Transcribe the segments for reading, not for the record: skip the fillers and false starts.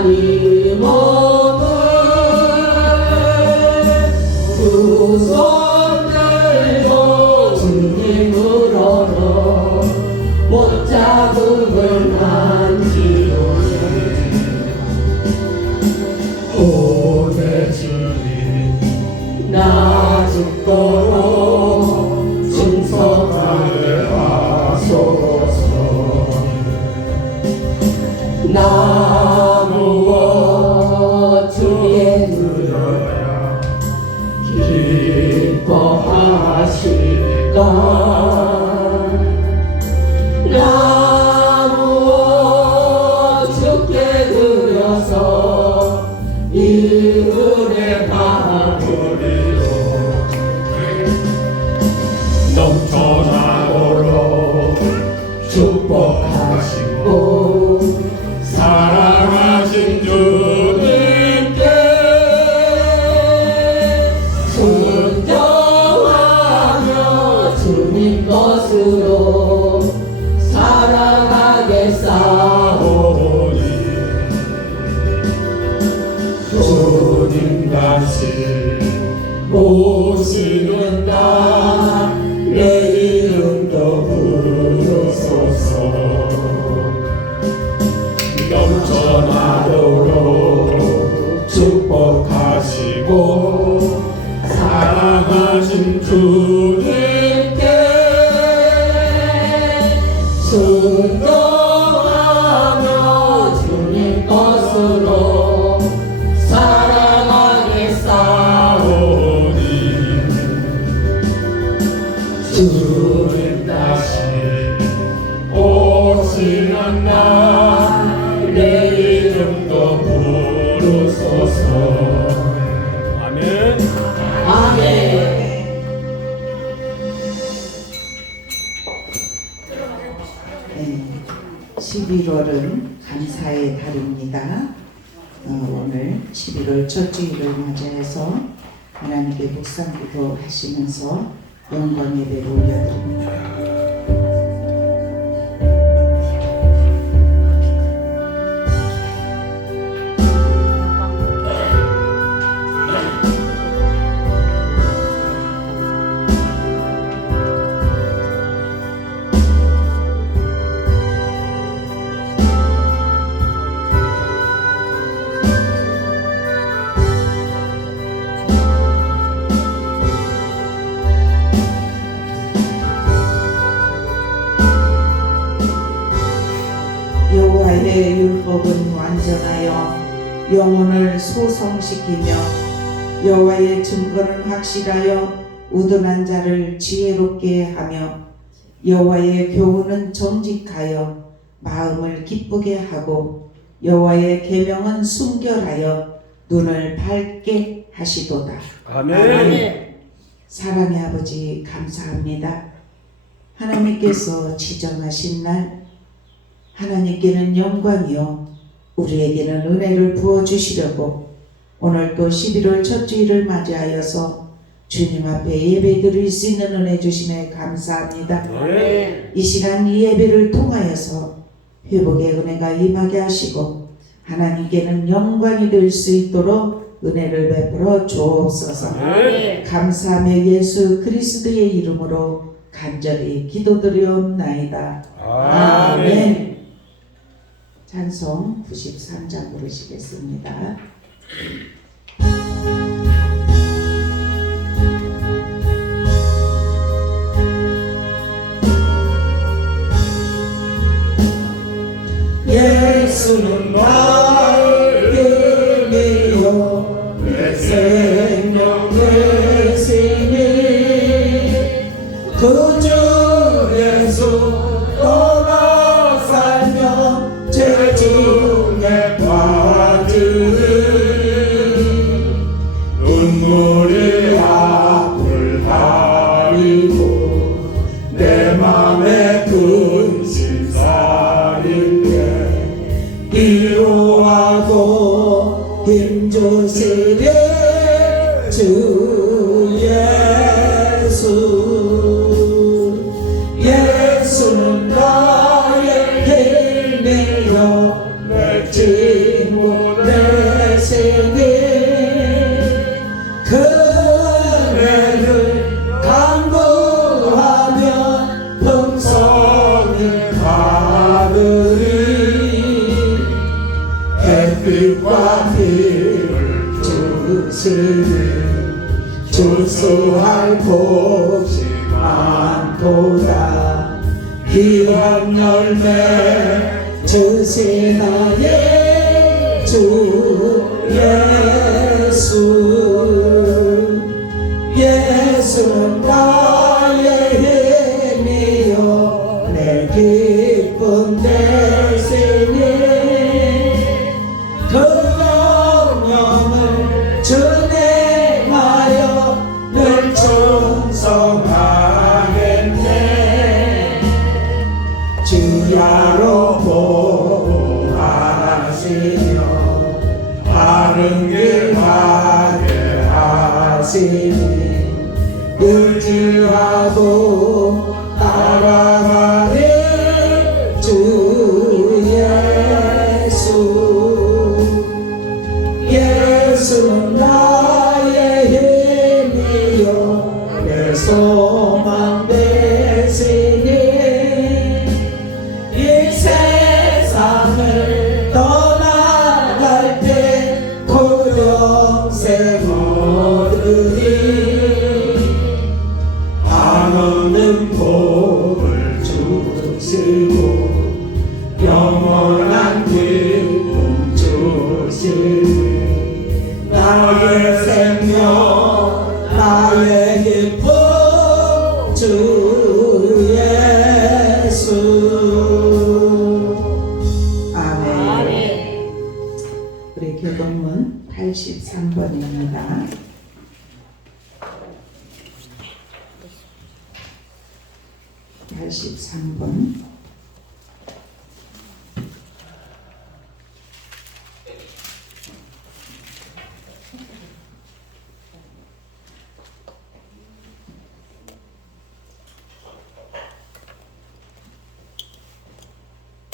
하나님 오늘 두 손 들고 주님으로로 못잡음을 만지오네. 오늘 주님 나 죽도록 충성하게 하소서. 나무어 주께 드려야 기뻐하실까. 나무어 주께 드려서 이 은혜 받으리로. 넘쳐나도록 축복하시고 사랑하신 주님께 순종하며 주님 것으로 살아가겠사오니. 주님 다시 오시는 날 내 이름도 부르소서. 넘쳐나도록 축복하시고 사랑하신 주님께 순종하며 주님 것으로 살아가겠사오니. 주님 다시 오시는 날 내 이름도 부르소서. 아멘. 아멘. 11월은 감사의 달입니다. 오늘 11월 첫 주일을 맞이해서 하나님께 묵상기도 하시면서 영광 예배를 올려드립니다. 여호와의 율법은 완전하여 영혼을 소성시키며 여호와의 증거는 확실하여 우둔한 자를 지혜롭게 하며 여호와의 교훈은 정직하여 마음을 기쁘게 하고 여호와의 계명은 순결하여 눈을 밝게 하시도다. 아멘. 사랑의 아버지 감사합니다. 하나님께서 지정하신 날 하나님께는 영광이요 우리에게는 은혜를 부어주시려고 오늘 또 11월 첫 주일을 맞이하여서 주님 앞에 예배 드릴 수 있는 은혜 주심에 감사합니다. 네. 이 시간 이 예배를 통하여서 회복의 은혜가 임하게 하시고 하나님께는 영광이 될 수 있도록 은혜를 베풀어 주옵소서. 네. 감사하며 예수 그리스도의 이름으로 간절히 기도드리옵나이다. 아멘. 찬송 93장 부르시겠습니다. 예수는 나의 힘이요 내 생명 되시니 그 주 예수 떠나 살며 죄 중에 빠지니 눈물이 앞을 가리고 내 맘에 근심 쌓인데 위로하고 힘주시네 주 예수. 예수는 나의 힘이요 내 친구 빛과 피를 주시는 주수할 곳이 많도다. 귀한 열매 주신 나의 주 예수. 예수는 나의 힘이요 내 기쁜 대신이. 그 영광을 준행하여 늘 충성하겠네. 주야로 보호하시며 바른 길 가게 하시니 의지하고 따라가리 주 예수. 예수는 나의 힘이요 내 소망 되시니. 이 세상을 떠나갈 때 고령세 모르리 한없는 복을 주시고 영원한 기쁨 주시니. 나의 생명 나의 기쁨 주 예수. 아멘. 우리 교동문 83번입니다. 83번.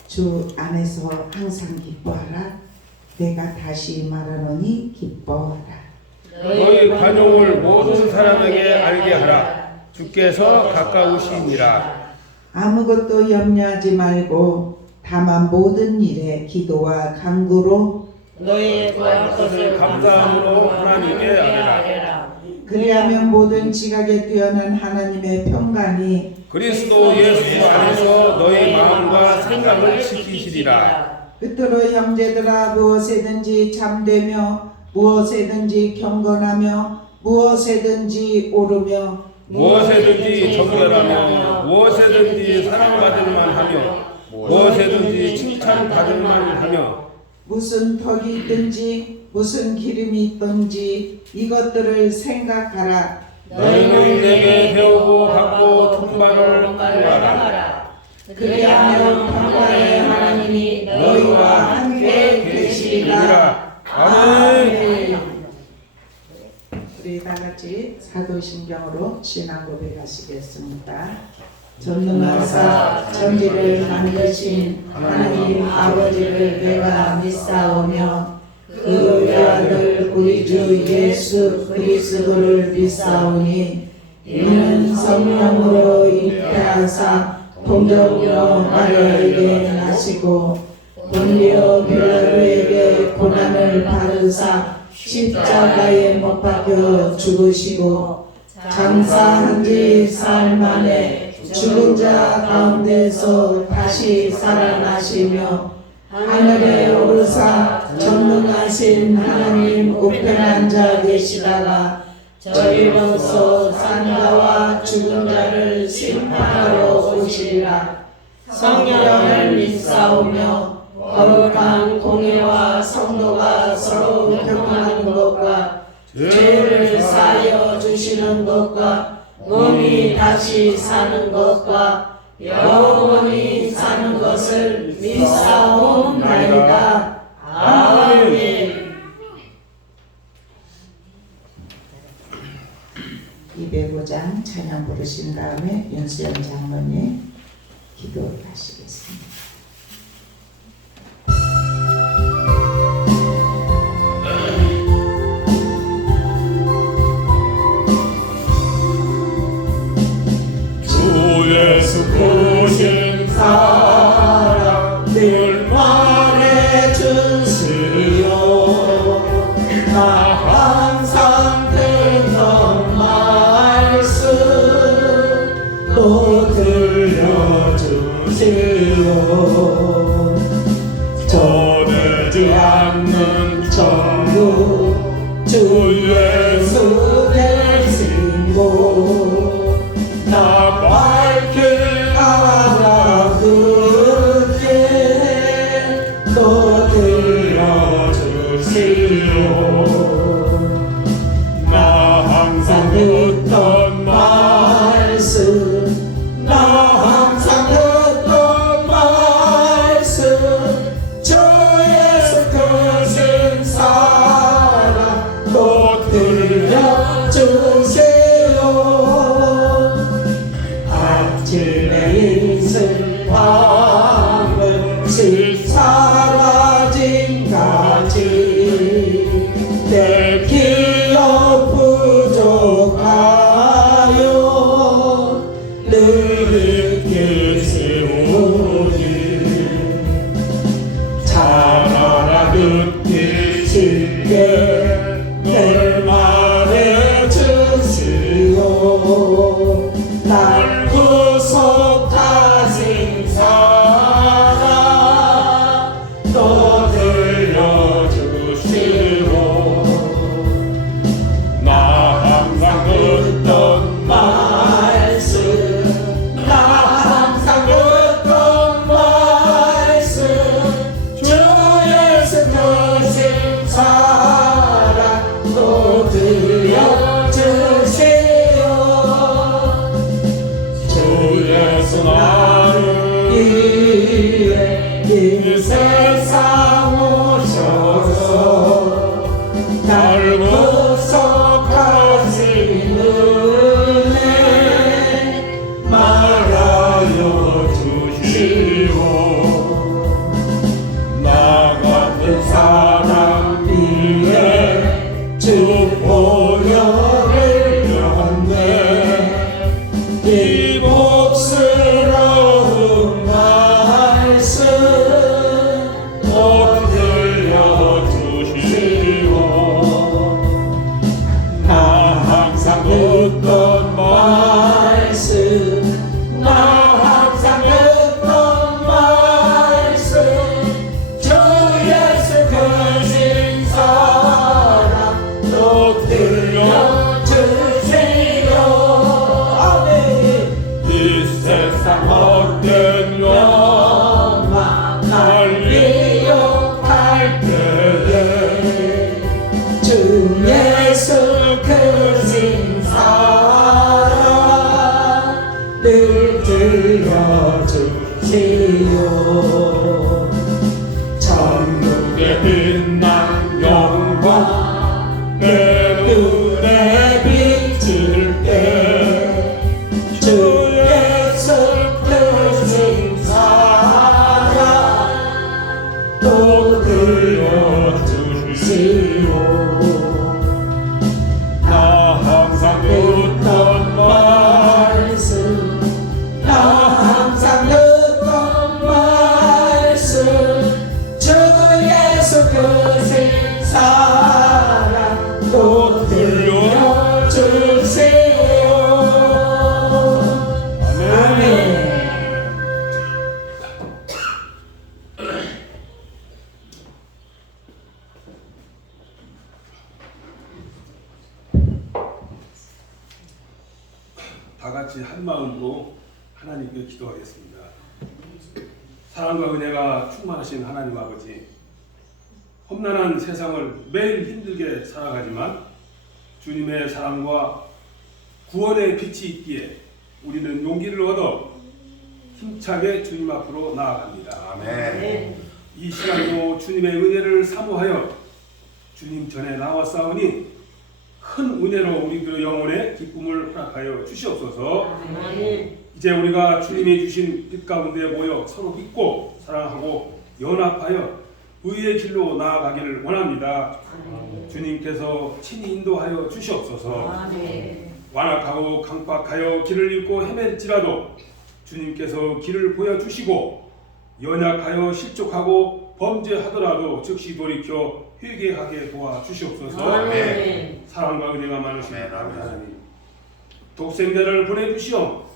주 안에서 항상 기뻐하라. 내가 다시 말하노니 기뻐하라. 너희 관용을 모든 사람에게 알게 하라. 주께서 가까우시니라. 아무것도 염려하지 말고 다만 모든 일에 기도와 간구로 너희의 구할 것을 감사함으로 하나님께 아뢰라. 그리하면 모든 지각에 뛰어난 하나님의 평강이 그리스도 예수 안에서 너희 마음과 생각을 지키시리라. 끝으로 형제들아 무엇에든지 잠되며 무엇에든지 경건하며 무엇에든지 오르며 무엇에든지 정결하며 무엇에든지 사랑받을 만하며 무엇에든지 칭찬받을 만하며 무슨 덕이 있든지 무슨 기름이 있든지 이것들을 생각하라. 너희는 내게 배우고 받고 통발을 구하라. 그리하면 평강의 하나님이 너희와 함께 계시리라. 아멘. 우리 다 같이 사도신경으로 신앙 고백하시겠습니다. 전능하사 천지를 만드신 하나님 아버지를 내가 믿사오며 그 외아들 우리 주 예수 그리스도를 믿사오니 이는 성령으로 잉태하사 동정녀 마리아에게 나시고 본디오 빌라도에게 고난을 받으사 십자가에 못 박혀 죽으시고 장사한 지 사흘 만에 죽은 자 가운데서 다시 살아나시며 하늘에 오르사 전능하신 하나님 우편한 자 계시다가 저희로서 산자와 죽은 자를 심판하러 오시리라. 성령을 믿사오며 거룩한 공예와 성도가 서로 교통하는 것과 죄를 사하여 주시는 것과 몸이 다시 사는 것과 영원히 사는 것을 믿사옵나이다. 아멘. 205장 찬양 부르신 다음에 윤수연 장로님 기도하시겠습니다. 주 예수 보신 사랑 늘 말해주시오. 받는 전부 주 예수 계시고 나 밝게 알아듣게 또 들려주시오. 나 항상 듣던 말씀 나 항상 듣던 말씀 주 예수 크신 사랑 또 들려주세요. 아침에 있을 밤을 사라진 가지 내 기억 부족하여 늘 잊게 세우니 잘 알아듣기시게 내 말해 주시오. 날 구속하신 사랑 또 들려주시오. 나 항상 듣던 말씀 나 항상 듣던 말씀 주 예수 크신 사랑 또 들려주세요. 주 예수 나를 위해 이 세상 오셔서 날 구속하신 은혜 말하여 주시오. 나 같은 사람 위해 주 보혈을 렸네. 이 복스러운 말씀 또 들려주시오. 나 항상 듣던 말씀 나 항상 듣던 말씀 주 예수 크신 사랑 또 들려주세요. 아멘. 이 세상 헛된 영광 날 기억할 때에 주 예수 크신 사랑 늘 들려주시오. 천국에 빛난 영광 내 눈에 비칠 때 주 예수 크신 사랑 또 들려주시오. 나 항상 듣던 말씀 나 항상 듣던 말씀 주 예수 크신 사랑 또 들려주세요. 아멘. 다 같이 한 마음으로 하나님께 기도하겠습니다. 사랑과 은혜가 충만하신 하나님 아버지, 험난한 세상을 매일 힘들게 살아가지만 주님의 사랑과 구원의 빛이 있기에 우리는 용기를 얻어 힘차게 주님 앞으로 나아갑니다. 아멘. 이 시간도 주님의 은혜를 사모하여 주님 전에 나왔사오니 큰 은혜로 우리들의 영혼에 기쁨을 허락하여 주시옵소서. 이제 우리가 주님이 주신 빛 가운데 모여 서로 믿고 사랑하고 연합하여 의의 길로 나아가기를 원합니다. 주님께서 친히 인도하여 주시옵소서. 완악하고 강박하여 길을 잃고 헤맬지라도 주님께서 길을 보여주시고 연약하여 실족하고 범죄하더라도 즉시 돌이켜 회개하게 도와주시옵소서. 아멘. 사랑과 은혜가 많으신 아멘. 하나님, 독생자를 보내주시어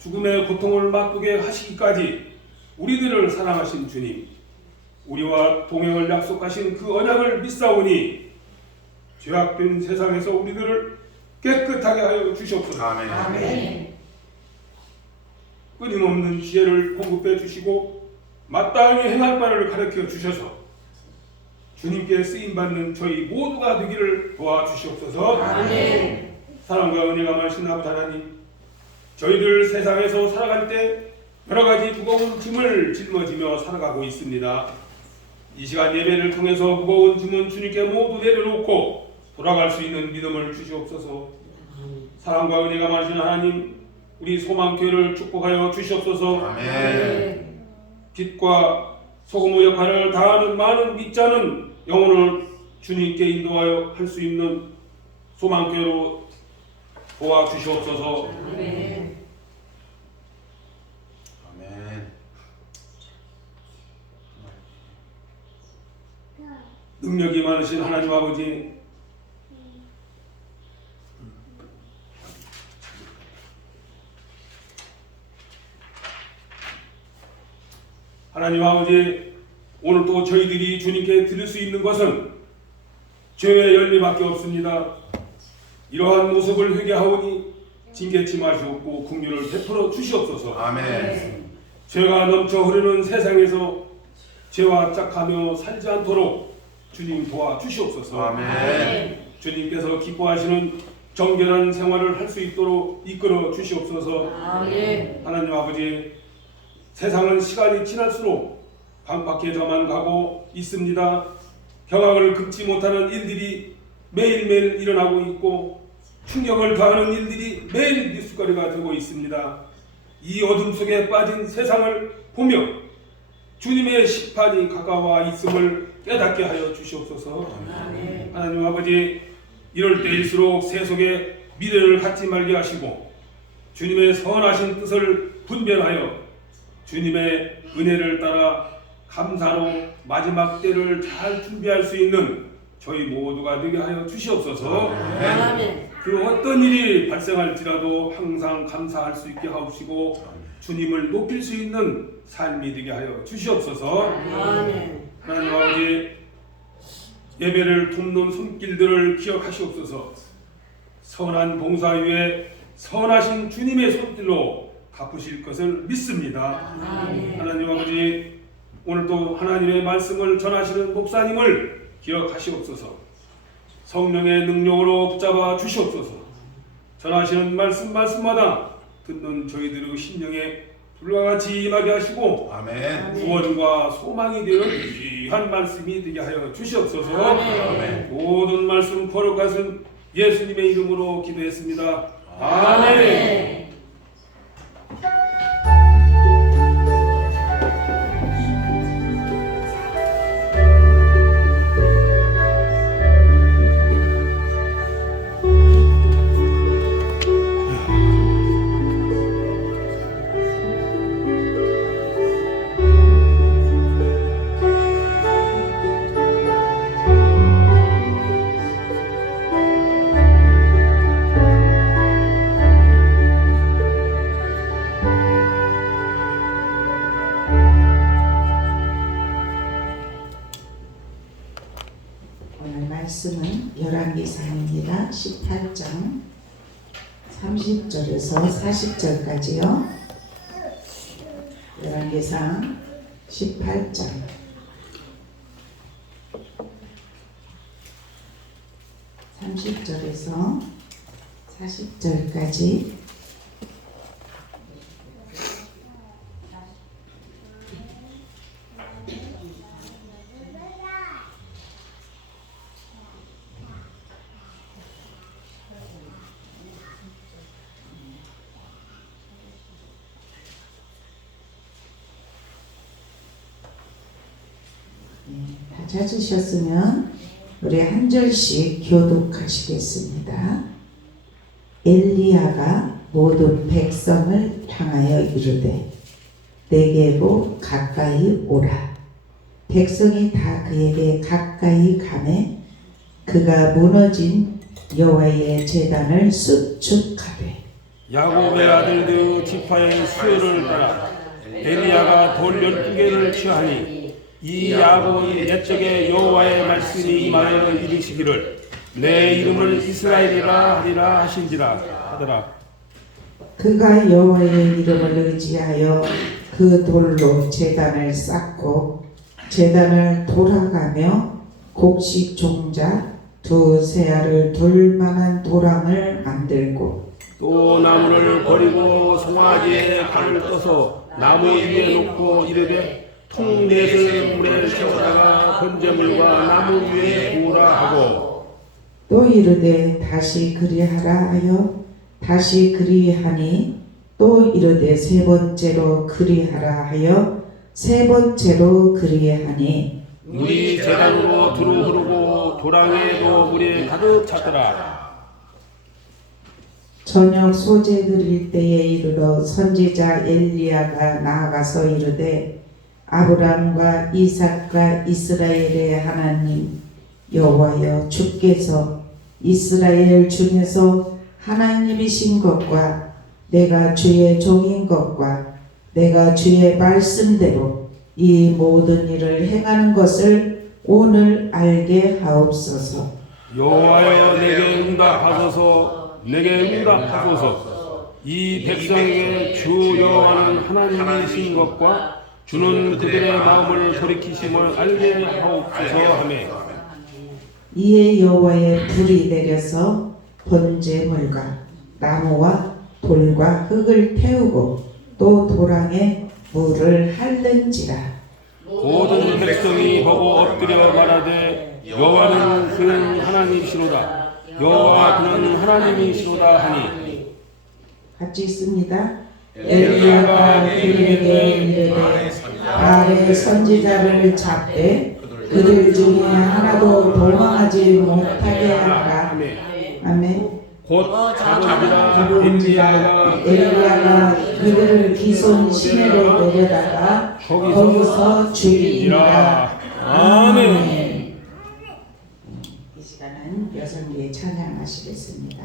죽음의 고통을 맛보게 하시기까지 우리들을 사랑하신 주님, 우리와 동행을 약속하신 그 언약을 믿사오니 죄악된 세상에서 우리들을 깨끗하게 하여 주시옵소서. 아멘. 끊임없는 지혜를 공급해 주시고 마땅히 행할 바를 가르쳐 주셔서 주님께 쓰임받는 저희 모두가 되기를 도와주시옵소서. 아멘. 사랑과 은혜가 많으신 아버지 하나님, 저희들 세상에서 살아갈 때 여러 가지 무거운 짐을 짊어지며 살아가고 있습니다. 이 시간 예배를 통해서 무거운 짐은 주님께 모두 내려놓고 돌아갈 수 있는 믿음을 주시옵소서. 사랑과 은혜가 많으신 하나님, 우리 소망교회를 축복하여 주시옵소서. 아멘. 빛과 소금의 역할을 다하는 많은 믿자는 영혼을 주님께 인도하여 할 수 있는 소망교회로 도와주시옵소서. 아멘. 아멘. 능력이 많으신 하나님 아버지, 하나님 아버지, 오늘 또 저희들이 주님께 드릴 수 있는 것은 죄의 열매밖에 없습니다. 이러한 모습을 회개하오니 징계치 마시옵고 긍휼을 베풀어 주시옵소서. 아멘. 죄가 넘쳐 흐르는 세상에서 죄와 짝하며 살지 않도록 주님 도와주시옵소서. 아멘. 주님께서 기뻐하시는 정결한 생활을 할 수 있도록 이끌어 주시옵소서. 아멘. 하나님 아버지, 세상은 시간이 지날수록 강박해져만 가고 있습니다. 경악을 금치 못하는 일들이 매일매일 일어나고 있고 충격을 더하는 일들이 매일 뉴스거리가 되고 있습니다. 이 어둠 속에 빠진 세상을 보며 주님의 심판이 가까워 있음을 깨닫게 하여 주시옵소서. 아멘. 하나님 아버지, 이럴 때일수록 세속에 미래를 갖지 말게 하시고 주님의 선하신 뜻을 분별하여 주님의 은혜를 따라 감사로 마지막 때를 잘 준비할 수 있는 저희 모두가 되게 하여 주시옵소서. 아멘. 그 어떤 일이 발생할지라도 항상 감사할 수 있게 하옵시고 주님을 높일 수 있는 삶이 되게 하여 주시옵소서. 아멘. 하나님 아버지, 예배를 돕는 손길들을 기억하시옵소서. 선한 봉사 위에 선하신 주님의 손길로 갚으실 것을 믿습니다. 아멘. 하나님 아버지, 오늘도 하나님의 말씀을 전하시는 목사님을 기억하시옵소서. 성령의 능력으로 붙잡아 주시옵소서. 전하시는 말씀마다 듣는 저희들의 심령에 불과 같이 임하게 하시고 아멘. 구원과 소망이 되는 귀한 말씀이 되게 하여 주시옵소서. 아멘. 모든 말씀 거룩하신 예수님의 이름으로 기도했습니다. 아멘. 아멘. 오늘 말씀은 열왕기상입니다. 18장 30절에서 40절까지요. 열왕기상 18장 30절에서 40절까지 다 찾으셨으면 우리 한 절씩 교독하시겠습니다. 엘리야가 모든 백성을 향하여 이르되 내게로 가까이 오라. 백성이 다 그에게 가까이 가매 그가 무너진 여호와의 제단을 수축하되 야곱의 아들들 지파의 수요를 따라 엘리야가 돌 12개를 취하니 이 야곱은 옛적에 여호와의 말씀이 임하여 이르시기를 내 이름을 이스라엘이라 하리라 하신지라 하더라. 그가 여호와의 이름을 의지하여 그 돌로 제단을 쌓고 제단을 돌아가며 곡식 종자 두 세알을 둘 만한 도랑을 만들고 또 나무를 버리고 송아지에 발을 떠서 나무 위에 놓고 이르되 통넷을 물에 채우다가 번제물과 나무 위에 부으라 하고 또 이르되 다시 그리하라 하여 다시 그리하니 또 이르되 세 번째로 그리하라 하여 세 번째로 그리하니 물이 제단으로 두루 흐르고 도랑에도 물이 가득 찼더라. 저녁 소재 드릴 때에 이르러 선지자 엘리야가 나아가서 이르되 아브라함과 이삭과 이스라엘의 하나님 여호와여 주께서 이스라엘 중에서 하나님이신 것과 내가 주의 종인 것과 내가 주의 말씀대로 이 모든 일을 행하는 것을 오늘 알게 하옵소서. 여호와여 내게 응답하소서 내게 응답하소서. 이 백성에게 주 여호와는 하나님이신 것과 주는 그들의 마음을 돌이키심을 알게 하옵소서 하매 이에 여호와의 불이 내려서 번제물과 나무와 돌과 흙을 태우고 또 도랑에 물을 핥는지라. 모든 백성이 보고 엎드려 말하되 여호와는 그는 하나님이시로다 여호와 그는 하나님이시로다 하니 같이 있습니다. 엘리야가 그들에게 이르되 아래 선지자를 잡되 그들 중에 하나도 도망하지 못하게 하라. 아멘. 곧 자르리라. 엘리야가 그들을 기손 시내로 내려다가 거기서 죽이니라. 아멘. 이 시간은 여성기에 찬양하시겠습니다.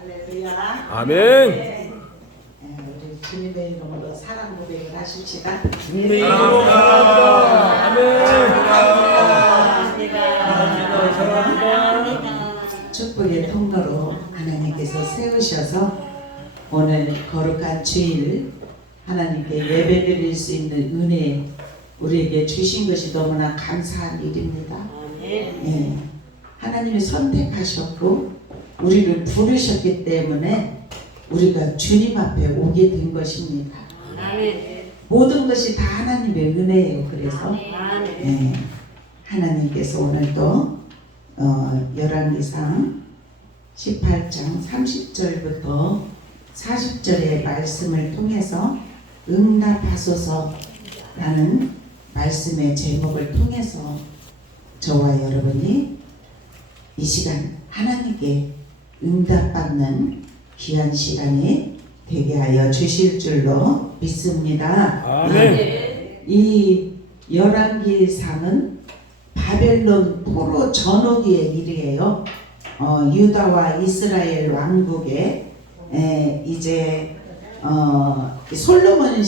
할렐루야. 아멘. 우리 주님의 이름으로 사랑 고백을 하십시다. 주님의 이름으로 사랑합니다. 아멘. 사랑합니다. 축복의 통로로 하나님께서 세우셔서 오늘 거룩한 주일 하나님께 예배드릴 수 있는 은혜 우리에게 주신 것이 너무나 감사한 일입니다. 예, 하나님이 선택하셨고 우리를 부르셨기 때문에 우리가 주님 앞에 오게 된 것입니다. 모든 것이 다 하나님의 은혜예요. 그래서 예, 하나님께서 오늘도 열왕기상 18장 30절부터 40절의 말씀을 통해서 응답하소서라는 말씀의 제목을 통해서 저와 여러분이 이 시간 하나님께 응답받는 귀한 시간이 되게 하여 주실 줄로 믿습니다. 아멘. 이 열왕기상은 바벨론 포로 전후기의 일이에요. 유다와 이스라엘 왕국의 이제 솔로몬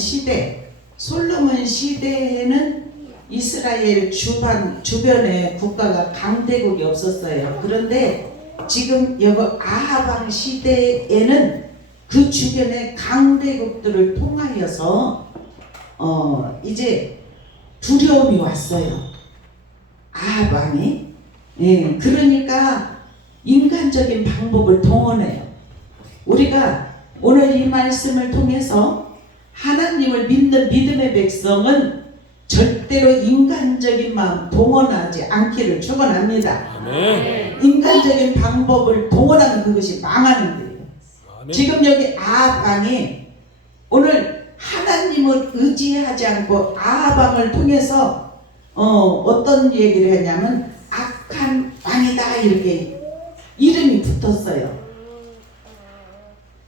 시대에는 이스라엘 주변에 국가가 강대국이 없었어요. 그런데 지금 여기 아합 왕 시대에는 그 주변의 강대국들을 통하여서 이제 두려움이 왔어요. 아합 왕이. 예, 그러니까 인간적인 방법을 동원해요. 우리가 오늘 이 말씀을 통해서 하나님을 믿는 믿음의 백성은 절대로 인간적인 마음 동원하지 않기를 축원합니다. 아멘. 인간적인 방법을 동원하면 그것이 망하는 거예요. 아멘. 지금 여기 아합 왕이 오늘 하나님을 의지하지 않고 아합 왕을 통해서 어떤 얘기를 했냐면 악한 왕이다 이렇게 이름이 붙었어요.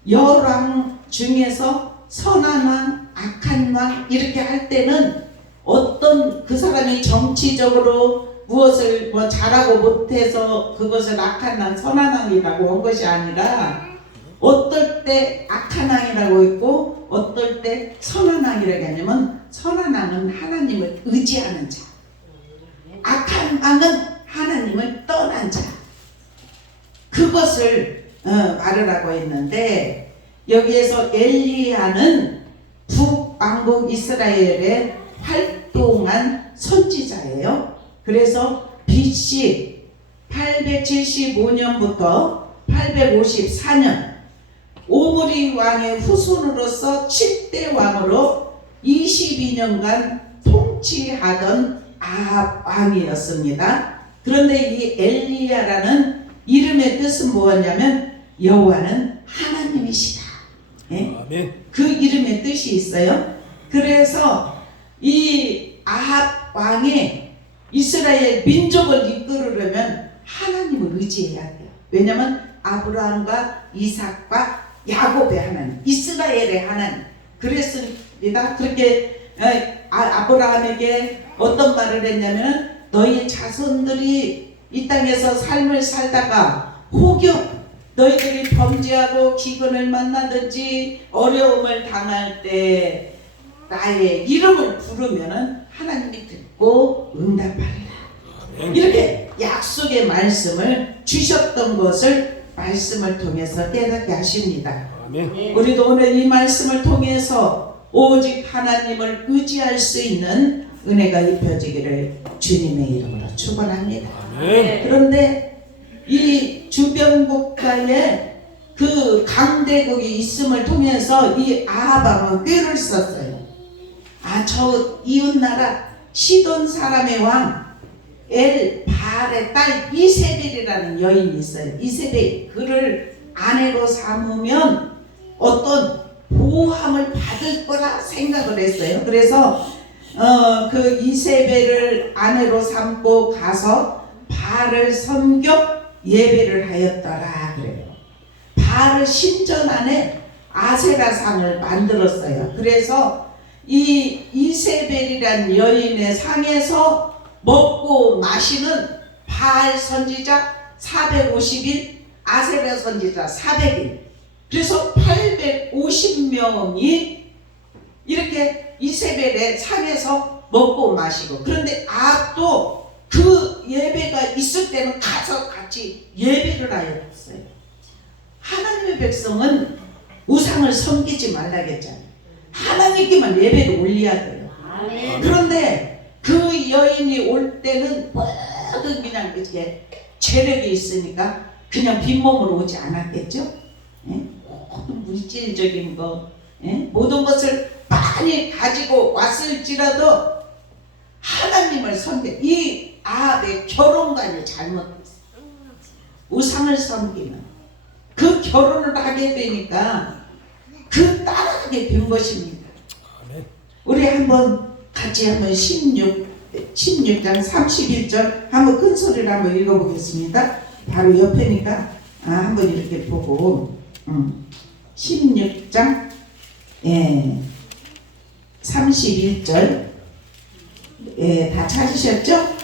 열왕 중에서 선한 왕, 악한 왕 이렇게 할 때는 어떤 그 사람이 정치적으로 무엇을 잘하고 못해서 그것을 악한 왕, 선한 왕이라고 한 것이 아니라 어떨 때 악한 왕이라고 했고 어떨 때 선한 왕이라고 하냐면 선한 왕은 하나님을 의지하는 자, 악한 왕은 하나님을 떠난 자, 그것을 말을 하고 있는데 여기에서 엘리야는 북왕국 이스라엘에 활동한 선지자예요. 그래서 BC 875년부터 854년 오므리 왕의 후손으로서 7대 왕으로 22년간 통치하던 아합 왕이었습니다. 그런데 이 엘리야라는 이름의 뜻은 뭐였냐면 여호와는 하나님이시다. 예? 아멘. 그 이름의 뜻이 있어요. 그래서 이 아합 왕이 이스라엘 민족을 이끌으려면 하나님을 의지해야 돼요. 왜냐하면 아브라함과 이삭과 야곱의 하나님, 이스라엘의 하나님. 그랬습니다. 그렇게 아브라함에게 어떤 말을 했냐면 너희 자손들이 이 땅에서 삶을 살다가 혹여 너희들이 범죄하고 기근을 만나든지 어려움을 당할 때 나의 이름을 부르면은 하나님이 듣고 응답하리라. 이렇게 약속의 말씀을 주셨던 것을 말씀을 통해서 깨닫게 하십니다. 아멘. 우리도 오늘 이 말씀을 통해서 오직 하나님을 의지할 수 있는 은혜가 입혀지기를 주님의 이름으로 축원합니다. 아멘. 그런데 이 주변 국가에 그 강대국이 있음을 통해서 이 아합 왕은 꾀를 썼어요. 저 이웃나라 시돈 사람의 왕 엘바알의 딸 이세벨이라는 여인이 있어요. 이세벨 그를 아내로 삼으면 어떤 보호함을 받을 거라 생각을 했어요. 그래서 그 이세벨을 아내로 삼고 가서 바알을 섬겨 예배를 하였더라 그래요. 바알을 신전 안에 아세라상을 만들었어요. 그래서 이 이세벨이란 여인의 상에서 먹고 마시는 바알 선지자 450일 아세라 선지자 400인. 그래서 850명이 이렇게 이세벨의 상에서 먹고 마시고, 그런데 아합도 그 예배가 있을 때는 가서 같이 예배를 하였어요. 하나님의 백성은 우상을 섬기지 말라겠잖아요. 하나님께만 예배를 올려야 돼요. 아멘. 그런데 그 여인이 올 때는 모든 그냥 이렇게 체력이 있으니까 그냥 빈몸으로 오지 않았겠죠? 예? 모든 물질적인 거, 예? 모든 것을 많이 가지고 왔을지라도 하나님을 섬겨. 이 아합의 결혼관이 잘못됐어요. 우상을 섬기는 그 결혼을 하게 되니까 그 따라하게 된 것입니다. 우리 한번 같이 한번 16장 31절 한번 큰 소리로 한번 읽어보겠습니다. 바로 옆에니까 한번 이렇게 보고 16장 31절 다 찾으셨죠?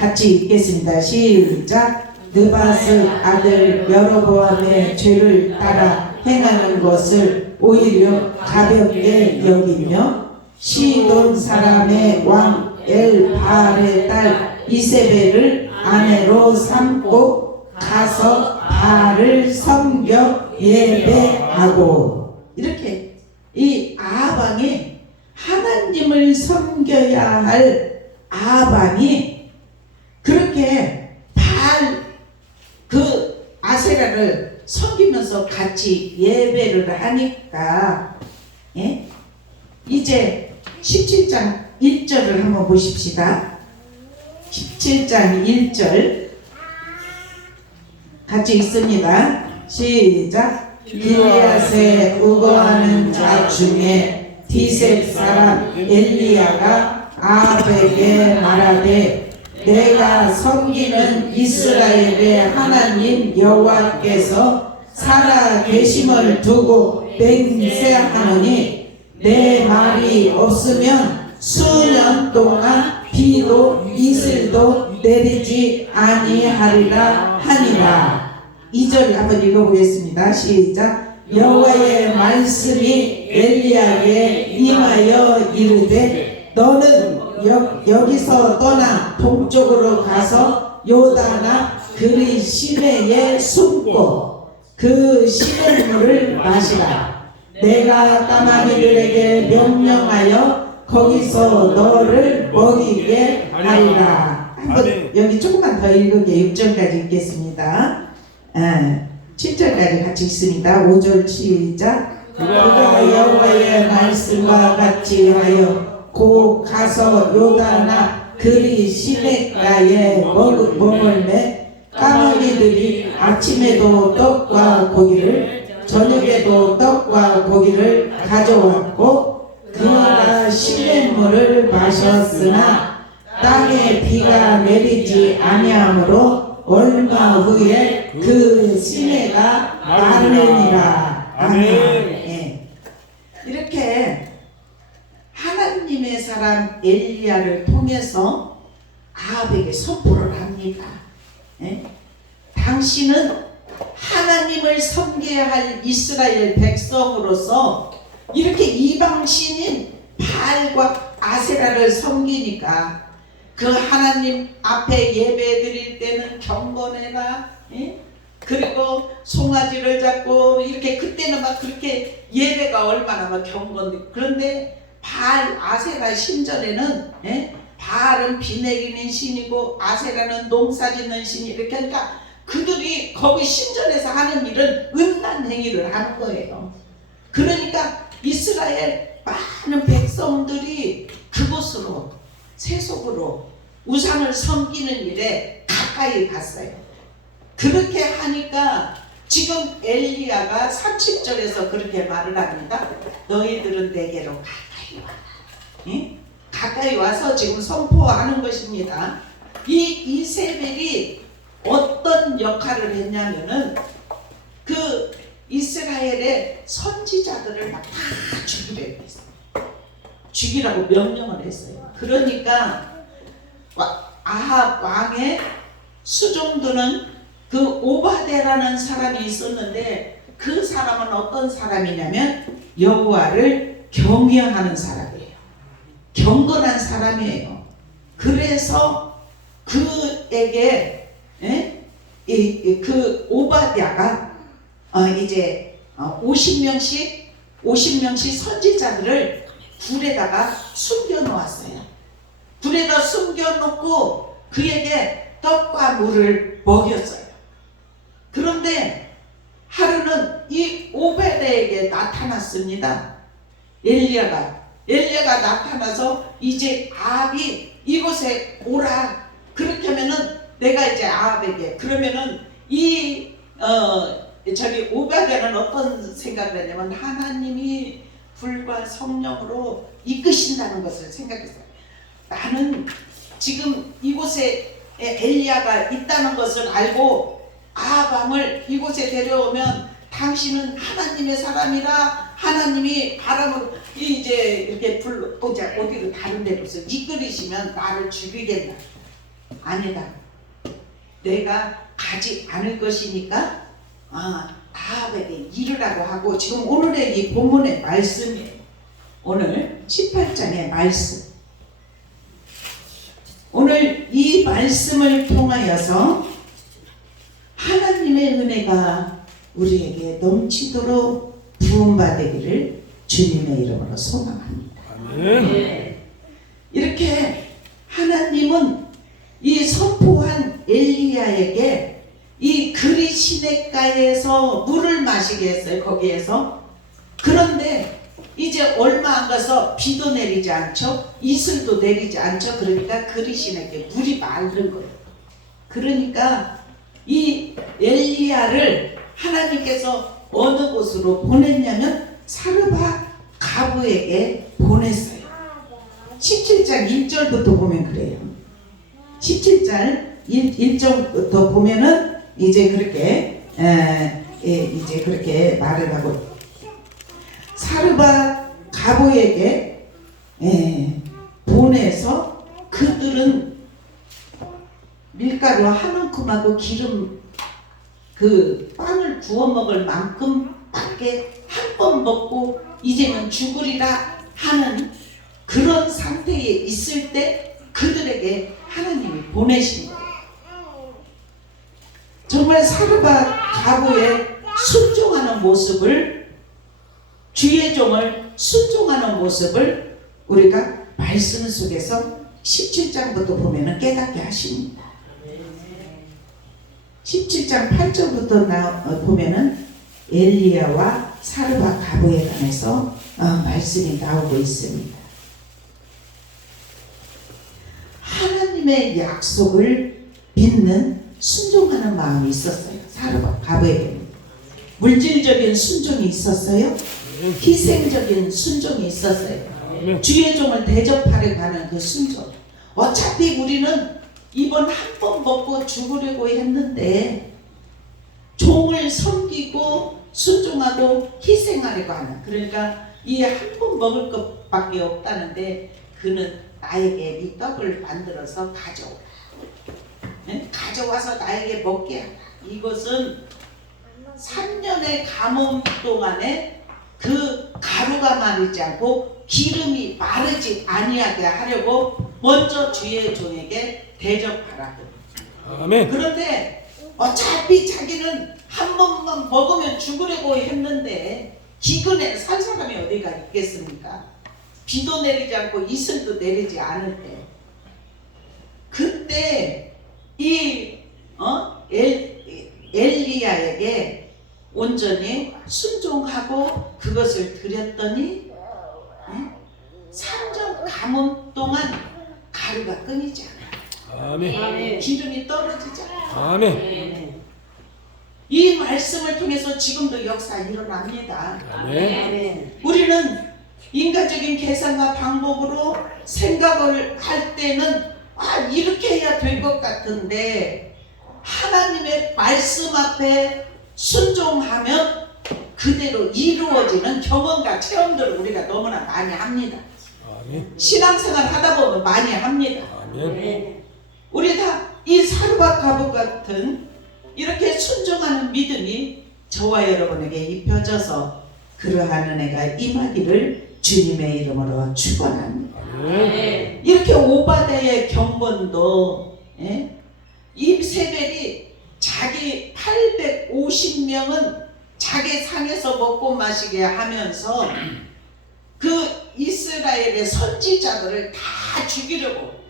같이 읽겠습니다. 시작. 느바스 아들 여로보암의 죄를 따라 행하는 것을 오히려 가볍게 여기며 시돈 사람의 왕 엘바알의 딸 이세벨을 아내로 삼고 가서 바알을 섬겨 예배하고. 이렇게 이 아합왕이 하나님을 섬겨야 할 아합왕이 그렇게 바알 그 아세라를 섬기면서 같이 예배를 하니까, 예? 이제 17장 1절을 한번 보십시다. 17장 1절 같이 읽습니다. 시작. 길리앗에 우거하는 자 중에 디셉 사람 엘리야가 아합에게 말하되 내가 섬기는 이스라엘의 하나님 여호와께서 살아 계심을 두고 맹세하노니 내 말이 없으면 수년 동안 비도 이슬도 내리지 아니하리라 하니라. 2절 한번 읽어보겠습니다. 시작. 여호와의 말씀이 엘리야에게 임하여 이르되 너는 여기서 떠나 동쪽으로 가서 요다나 그리 시내에 숨고 그 시냇물을 마시라. 내가 까마귀들에게 명령하여 거기서 너를 먹이게 하리라. 한번 여기 조금만 더 읽을게. 6절까지 읽겠습니다. 7절까지 같이 읽습니다. 5절 시작. 그가 여호와의 말씀과 같이 하여 곧 가서 요다나 그리 시냇가에 머물매 까마귀들이 아침에도 떡과 고기를 저녁에도 떡과 고기를 가져왔고 그가 시냇물을 마셨으나 땅에 비가 내리지 아니하므로 얼마 후에 그 시내가 마르니라. 아멘. 이렇게 하나님의 사람 엘리야를 통해서 아합에게 선포를 합니다. 당신은 하나님을 섬겨야 할 이스라엘 백성으로서 이렇게 이방신인 바알과 아세라를 섬기니까 그 하나님 앞에 예배 드릴 때는 경건해라, 그리고 송아지를 잡고 이렇게 그때는 막 그렇게 예배가 얼마나 막 경건. 그런데 바알 아세라 신전에는 바알은 비 내리는 신이고 아세라는 농사 짓는 신, 이렇게 하니까 그들이 거기 신전에서 하는 일은 음란 행위를 하는 거예요. 그러니까 이스라엘 많은 백성들이 그곳으로 세속으로 우상을 섬기는 일에 가까이 갔어요. 그렇게 하니까 지금 엘리야가 30절에서 그렇게 말을 합니다. 너희들은 내게로 가까이 와라. 가까이 와서 지금 선포하는 것입니다. 이 이세벨이 어떤 역할을 했냐면은 그 이스라엘의 선지자들을 막 다 죽이려고 했어요. 죽이라고 명령을 했어요. 그러니까 아합 왕의 수종들은 그 오바데라는 사람이 있었는데 그 사람은 어떤 사람이냐면 여호와를 경외하는 사람이에요. 경건한 사람이에요. 그래서 그에게 그 오바댜가 이제 50명씩 선지자들을 굴에다가 숨겨 놓았어요. 굴에다 숨겨 놓고 그에게 떡과 물을 먹였어요. 그런데 하루는 이 오베데에게 나타났습니다. 엘리야가 나타나서 이제 아합이 이곳에 오라. 그렇게 하면은 내가 이제 아합에게 그러면은 저기 오베데는 어떤 생각을 했냐면 하나님이 불과 성령으로 이끄신다는 것을 생각했어요. 나는 지금 이곳에 엘리야가 있다는 것을 알고 아합 왕을 이곳에 데려오면 당신은 하나님의 사람이라 하나님이 바람으로 이제 이렇게 어디로 다른 데로서 이끌으시면 나를 죽이겠다. 아니다. 내가 가지 않을 것이니까 아합에게 이르라고 하고 지금 오늘의 이 본문의 말씀이에요. 오늘 18장의 말씀. 오늘 이 말씀을 통하여서 하나님의 은혜가 우리에게 넘치도록 부음받기를 주님의 이름으로 소망합니다. 아멘. 이렇게 하나님은 이 선포한 엘리야에게 이 그리 시냇가에서 물을 마시게 했어요. 거기에서. 그런데 이제 얼마 안 가서 비도 내리지 않죠. 이슬도 내리지 않죠. 그러니까 그리 시냇가에 물이 마른 거예요. 그러니까 이 엘리야를 하나님께서 어느 곳으로 보냈냐면 사르밧 가브에게 보냈어요. 17장 1절부터 보면 그래요. 17장 1절부터 보면은 이제 그렇게 이제 그렇게 말을 하고 사르밧 가브에게 보내서 그들은 밀가루 한 움큼하고 기름 그 빵을 구워 먹을 만큼밖에 한 번 먹고 이제는 죽으리라 하는 그런 상태에 있을 때 그들에게 하나님이 보내신 거예요. 정말 사르밧 가부의 순종하는 모습을, 주의 종을 순종하는 모습을 우리가 말씀 속에서 17장부터 보면 깨닫게 하십니다. 17장 8절부터 보면은 엘리야와 사르밧 가부에 관해서 말씀이 나오고 있습니다. 하나님의 약속을 믿는 순종하는 마음이 있었어요. 사르밧 가부에게는 물질적인 순종이 있었어요. 희생적인 순종이 있었어요. 주의 종을 대접하려 가는 그 순종. 어차피 우리는 이번 한 번 먹고 죽으려고 했는데 종을 섬기고 순종하고 희생하려고 하는, 그러니까 이 한 번 먹을 것밖에 없다는데 그는 나에게 이 떡을 만들어서 가져오라. 가져와서 나에게 먹게 하라. 이것은 3년의 가뭄 동안에 그 가루가 마르지 않고 기름이 마르지 아니하게 하려고 먼저 주의 종에게 대접하라. 아멘. 그런데 어차피 자기는 한 번만 먹으면 죽으려고 했는데 기근에 살 사람이 어디가 있겠습니까? 비도 내리지 않고 이슬도 내리지 않을 때, 그때 이 엘리야에게 온전히 순종하고 그것을 드렸더니 3년 가뭄 동안 가루가 끊이지 않아요. 아멘. 기름이 떨어지지 않아요. 아멘. 이 말씀을 통해서 지금도 역사 일어납니다. 아멘. 우리는 인간적인 계산과 방법으로 생각을 할 때는 이렇게 해야 될 것 같은데 하나님의 말씀 앞에 순종하면 그대로 이루어지는 경험과 체험들을 우리가 너무나 많이 합니다. 아멘. 신앙생활 하다 보면 많이 합니다. 아멘. 우리 다 이 사르밧 가부 같은 이렇게 순종하는 믿음이 저와 여러분에게 입혀져서 그러한 은혜가 임하기를 주님의 이름으로 축원합니다. 아멘. 이렇게 오바댜의 경건도 이세벨이 자기 850명은 자기 상에서 먹고 마시게 하면서 그 이스라엘의 선지자들을 다 죽이려고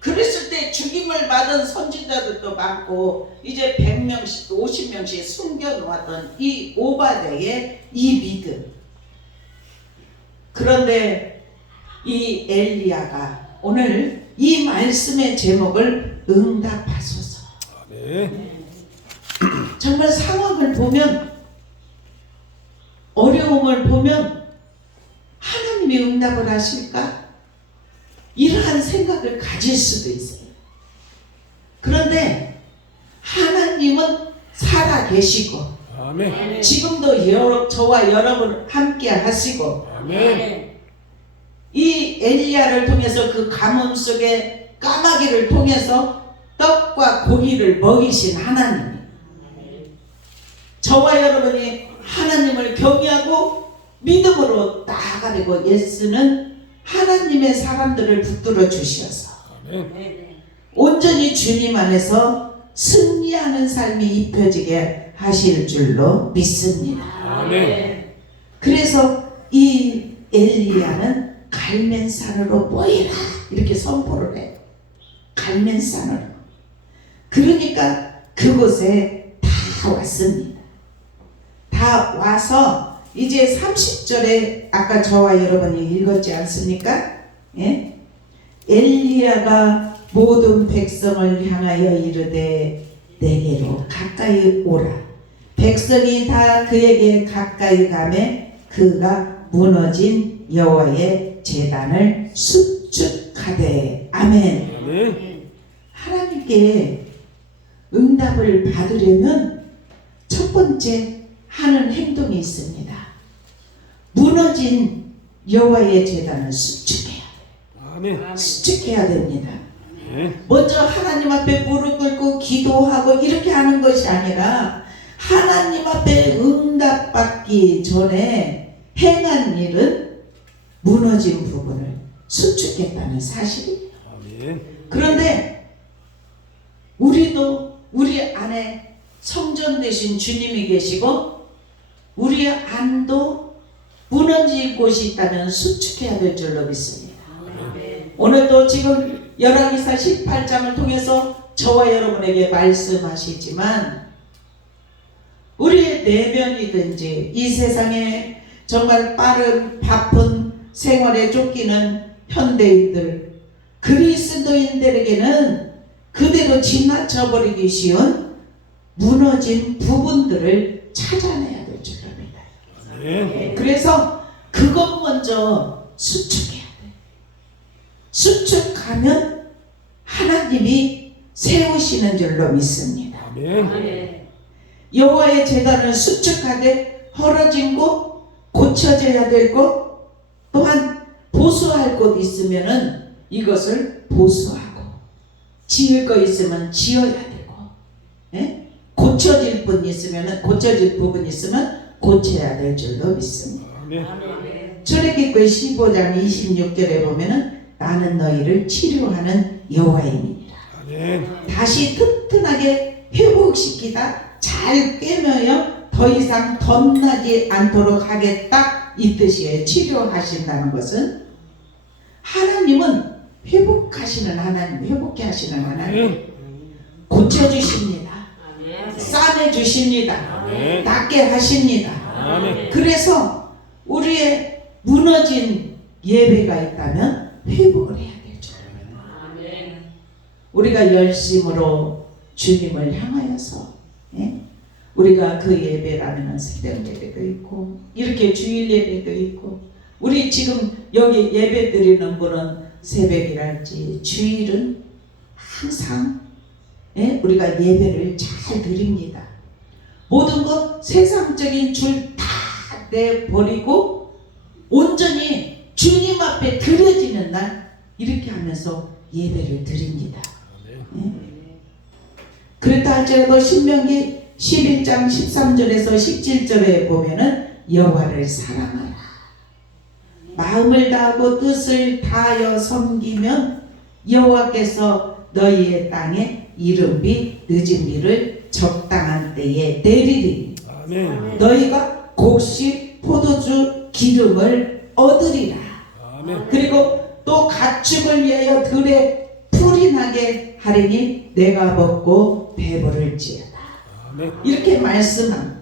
그랬을 때 죽임을 받은 선지자들도 많고 이제 100명씩 50명씩 숨겨놓았던 이 오바댜의 이 믿음. 그런데 이 엘리야가 오늘 이 말씀의 제목을 응답하소서. 아멘. 정말 상황을 보면 어려움을 보면 하나님이 응답을 하실까? 이러한 생각을 가질 수도 있어요. 그런데 하나님은 살아계시고 아멘. 지금도 저와 여러분 함께 하시고 아멘. 이 엘리야를 통해서 그 가뭄 속에 까마귀를 통해서 떡과 고기를 먹이신 하나님, 저와 여러분이 하나님을 경외하고 믿음으로 나아가려고 애쓰는 하나님의 사람들을 붙들어 주셔서 아멘. 온전히 주님 안에서 승리하는 삶이 입혀지게 하실 줄로 믿습니다. 아멘. 그래서 이 엘리야는 갈멜산으로 모이라 이렇게 선포를 해요. 갈멜산으로. 그러니까 그곳에 다 왔습니다. 다 와서 이제 30절에 아까 저와 여러분이 읽었지 않습니까? 예? 엘리야가 모든 백성을 향하여 이르되 내게로 가까이 오라. 백성이 다 그에게 가까이 가매 그가 무너진 여호와의 제단을 수축하되. 아멘. 아멘. 하나님께 응답을 받으려면 첫 번째 하는 행동이 있습니다. 무너진 여호와의 제단을 수축해야 돼요. 아멘. 수축해야 됩니다. 아멘. 먼저 하나님 앞에 무릎 꿇고 기도하고 이렇게 하는 것이 아니라 하나님 앞에 응답받기 전에 행한 일은 무너진 부분을 수축했다는 사실이에요. 아멘. 그런데 우리도 우리 안에 성전 되신 주님이 계시고 우리 안도 무너질 곳이 있다면 수축해야 될 줄로 믿습니다. 오늘도 지금 열왕기사 18장을 통해서 저와 여러분에게 말씀하시지만 우리의 내면이든지 이 세상에 정말 빠른 바쁜 생활에 쫓기는 현대인들, 그리스도인들에게는 그대로 지나쳐버리기 쉬운 무너진 부분들을 찾아내야 될 줄로 믿어요. 아멘. 그래서 그것 먼저 수축해야 돼. 수축하면 하나님이 세우시는 줄로 믿습니다. 아멘. 여호와의 제단을 수축하되 헐어진 곳, 고쳐져야 될 곳, 또한 보수할 곳 있으면은 이것을 보수하고, 지을 거 있으면 지어야 되고, 예? 고쳐질 부분 있으면은 고쳐질 부분 있으면 고쳐야 될 줄로 믿습니다. 아멘. 출애굽기 15장 26절에 보면은 나는 너희를 치료하는 여호와이니라. 아멘. 다시 튼튼하게 회복시키다 잘 꿰매어 더 이상 덧나지 않도록 하겠다, 이 뜻이에요. 치료하신다는 것은 하나님은 회복하시는 하나님, 회복케 하시는 하나님, 아멘. 고쳐주십니다. 싸매주십니다. 아멘. 낫게 하십니다. 아멘. 그래서 우리의 무너진 예배가 있다면 회복을 해야 되죠. 우리가 열심으로 주님을 향하여서, 예? 우리가 그 예배라면 새벽 예배도 있고 이렇게 주일 예배도 있고, 우리 지금 여기 예배 드리는 분은 새벽이랄지 주일은 항상, 예? 우리가 예배를 잘 드립니다. 모든 것 세상적인 줄 다 내버리고 온전히 주님 앞에 드려지는 날 이렇게 하면서 예배를 드립니다. 예? 그렇다 할지라도 신명기 11장 13절에서 17절에 보면은 여호와를 사랑하라. 마음을 다하고 뜻을 다하여 섬기면 여호와께서 너희의 땅에 이른비 늦은비를 적당한 때에 내리리. 아멘. 너희가 곡식 포도주 기름을 얻으리라. 아멘. 그리고 또 가축을 위하여 들에 풀이 나게 하리니 내가 먹고 배부를지어다. 아멘. 이렇게 말씀합니다.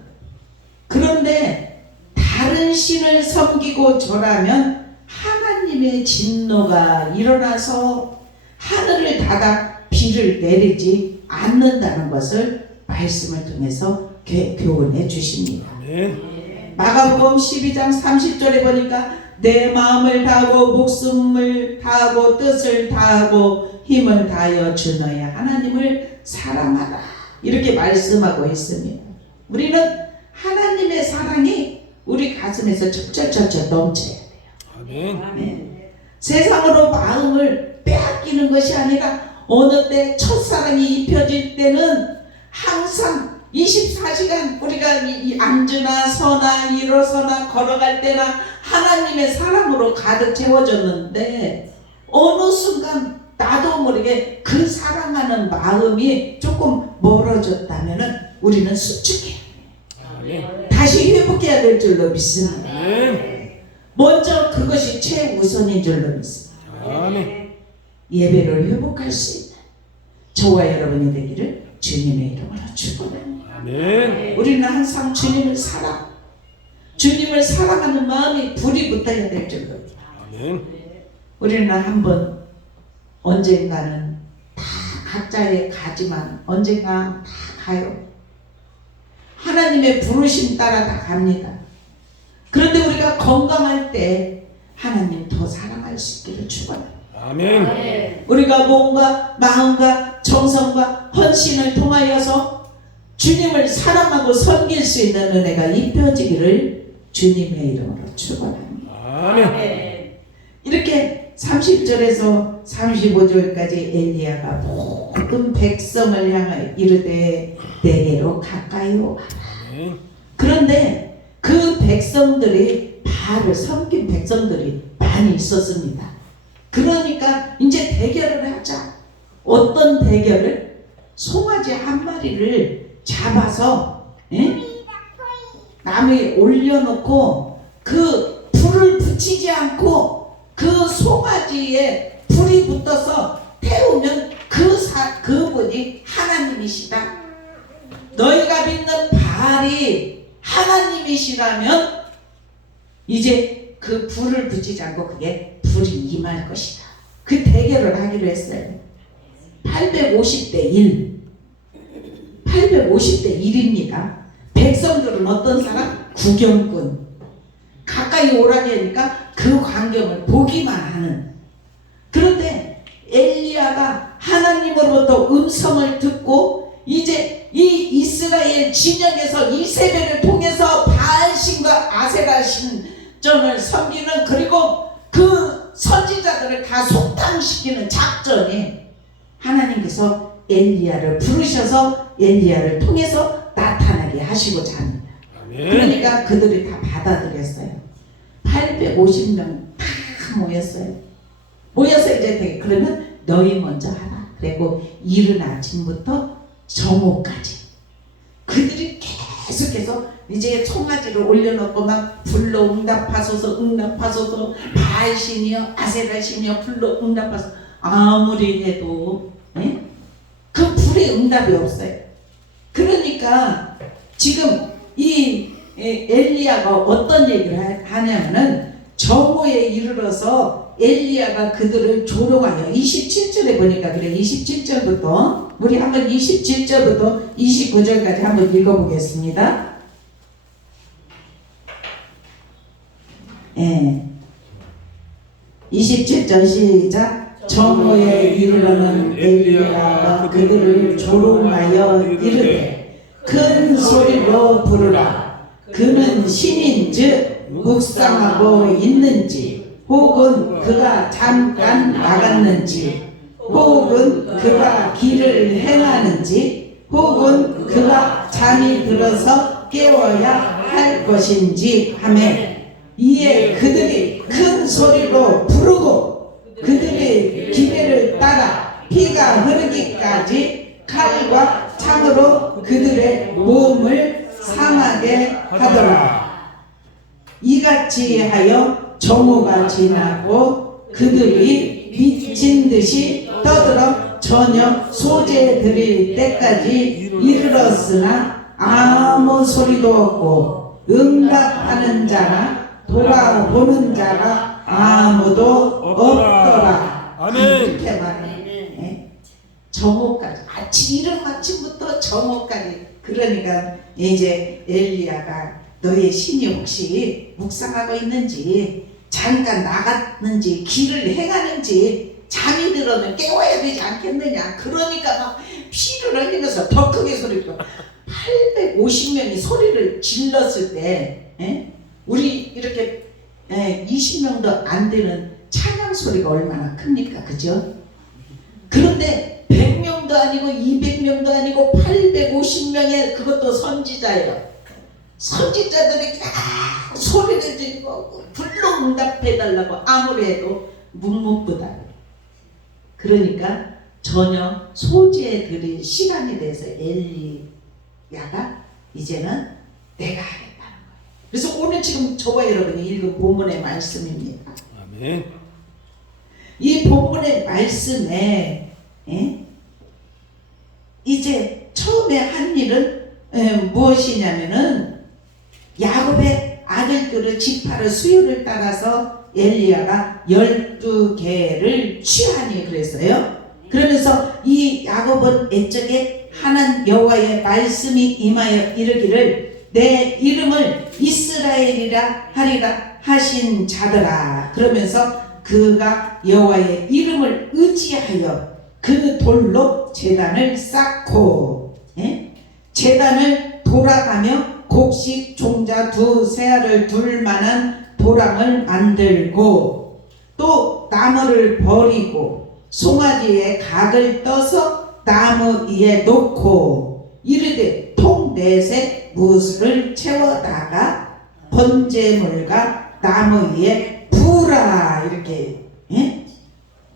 그런데 다른 신을 섬기고 절하면 하나님의 진노가 일어나서 하늘을 닫아 비를 내리지 않는다는 것을 말씀을 통해서 교훈해 주십니다. 아멘. 마가복음 12장 30절에 보니까 내 마음을 다하고 목숨을 다하고 뜻을 다하고 힘을 다하여 주 너의 하나님을 사랑하라. 이렇게 말씀하고 있습니다. 우리는 하나님의 사랑이 우리 가슴에서 철철철철 넘쳐야 돼요. 아멘. 아멘. 세상으로 마음을 빼앗기는 것이 아니라 어느 때 첫사랑이 입혀질 때는 항상 24시간 우리가 앉으나 서나 일어서나 걸어갈 때나 하나님의 사랑으로 가득 채워졌는데 어느 순간 나도 모르게 그 사랑하는 마음이 조금 멀어졌다면 우리는 수축해 아멘. 다시 회복해야 될 줄로 믿습니다. 아멘. 먼저 그것이 최우선인 줄로 믿습니다. 아멘. 예배를 회복할 수 있는 저와 여러분이 되기를 주님의 이름으로 축원합니다. 아멘. 우리는 항상 주님을 사랑하는 마음이 불이 붙어야 될 줄로 믿습니다. 아멘. 우리는 한번 언젠가는 다 각자의 가지만 언젠가 다 가요. 하나님의 부르심 따라 다 갑니다. 그런데 우리가 건강할 때 하나님 더 사랑할 수 있기를 축원합니다. 아멘. 아멘. 우리가 몸과 마음과 정성과 헌신을 통하여서 주님을 사랑하고 섬길 수 있는 은혜가 입혀지기를 주님의 이름으로 축원합니다. 아멘. 아멘. 이렇게 30절에서 35절까지 엘리야가 모든 백성을 향하여 이르되 내게로 가까이 오라. 아멘. 그런데 그 백성들이 바알을 섬긴 백성들이 많이 있었습니다. 그러니까 이제 대결을 하자. 어떤 대결을? 송아지 한 마리를 잡아서 나무에 올려놓고 그 불을 붙이지 않고 그 송아지에 불이 붙어서 태우면 그분이 하나님이시다. 너희가 믿는 바알이 하나님이시라면 이제 그 불을 붙이지 않고 그게 불이 임할 것이다. 그 대결을 하기로 했어요. 850대 1. 850대 1입니다. 백성들은 어떤 사람? 구경꾼. 가까이 오라게 하니까 그 광경을 보기만 하는. 그런데 엘리야가 하나님으로부터 음성을 듣고 이제 이 이스라엘 진영에서 이세벨을 통해서 바알신과 아세라신전을 섬기는 그리고 그 선지자들을 다 속탕시키는 작전이 하나님께서 엘리야를 부르셔서 엘리야를 통해서 나타나게 하시고자 합니다. 아멘. 그러니까 그들이 다 받아들였어요. 850명 다 모였어요. 모여서 이제 그러면 너희 먼저 하라. 그리고 이른 아침부터 정오까지 그들이 계속해서 이제 송아지를 올려놓고 막 불러 응답하소서 응답하소서 바알신이여 아세라신이여 불러 응답하소서 아무리 해도 그 불에 응답이 없어요. 그러니까 지금 이 엘리야가 어떤 얘기를 하냐면은 정오에 이르러서 엘리야가 그들을 조롱하여 27절에 보니까 그래 27절부터 우리 한번 27절부터 29절까지 한번 읽어보겠습니다. 예. 27절 시작. 정오에 이르러는 엘리야가 그들을 조롱하여 이르되 큰 소리로 부르라. 그는 신인즉 묵상하고 있는지 혹은 그가 잠깐 나갔는지 혹은 그가 길을 행하는지 혹은 그가 잠이 들어서 깨워야 할 것인지 하매 이에 그들이 큰 소리로 부르고 그들의 기회를 따라 피가 흐르기까지 칼과 창으로 그들의 몸을 상하게 하더라. 이같이 하여 정오가 지나고 그들이 미친 듯이 떠들어 저녁 소재 드릴 때까지 이르렀으나 아무 소리도 없고 응답하는 자나 돌아보는 자가 아무도 없더라. 아멘. 이렇게 말해요. 예? 정오까지 아침 이른 아침부터 정오까지. 그러니까 이제 엘리야가 너의 신이 혹시 묵상하고 있는지 잠깐 나갔는지 길을 행하는지 잠이 들어는 깨워야 되지 않겠느냐. 그러니까 막 피를 흘리면서 더 크게 소리를 850명이 소리를 질렀을 때 우리 이렇게 20명도 안 되는 찬양 소리가 얼마나 큽니까? 그죠? 그런데 100명도 아니고 200명도 아니고 850명의 그것도 선지자예요. 선지자들에게 소리를 지르고 불러 응답해달라고 아무리 해도 묵묵부답. 그러니까 전혀 소재에 드릴 시간에 대해서 엘리야가 이제는 내가 하겠다는 거예요. 그래서 오늘 지금 저와 여러분이 읽은 본문의 말씀입니다. 아멘. 이 본문의 말씀에 이제 처음에 한 일은 무엇이냐면은 야곱의 아들들의 지파를 수요를 따라서 엘리야가 12개를 취하니 그랬어요. 그러면서 이 야곱은 애적에 하나님 여호와의 말씀이 임하여 이르기를 내 이름을 이스라엘이라 하리라 하신 자들아. 그러면서 그가 여호와의 이름을 의지하여 그 돌로 제단을 쌓고 제단을 돌아가며 곡식 종자 2세알을 둘 만한 도랑을 만들고 또 나무를 버리고 송아지에 각을 떠서 나무 위에 놓고 이르되 통 넷에 무술을 채워다가 번제물과 나무 위에 부으라 이렇게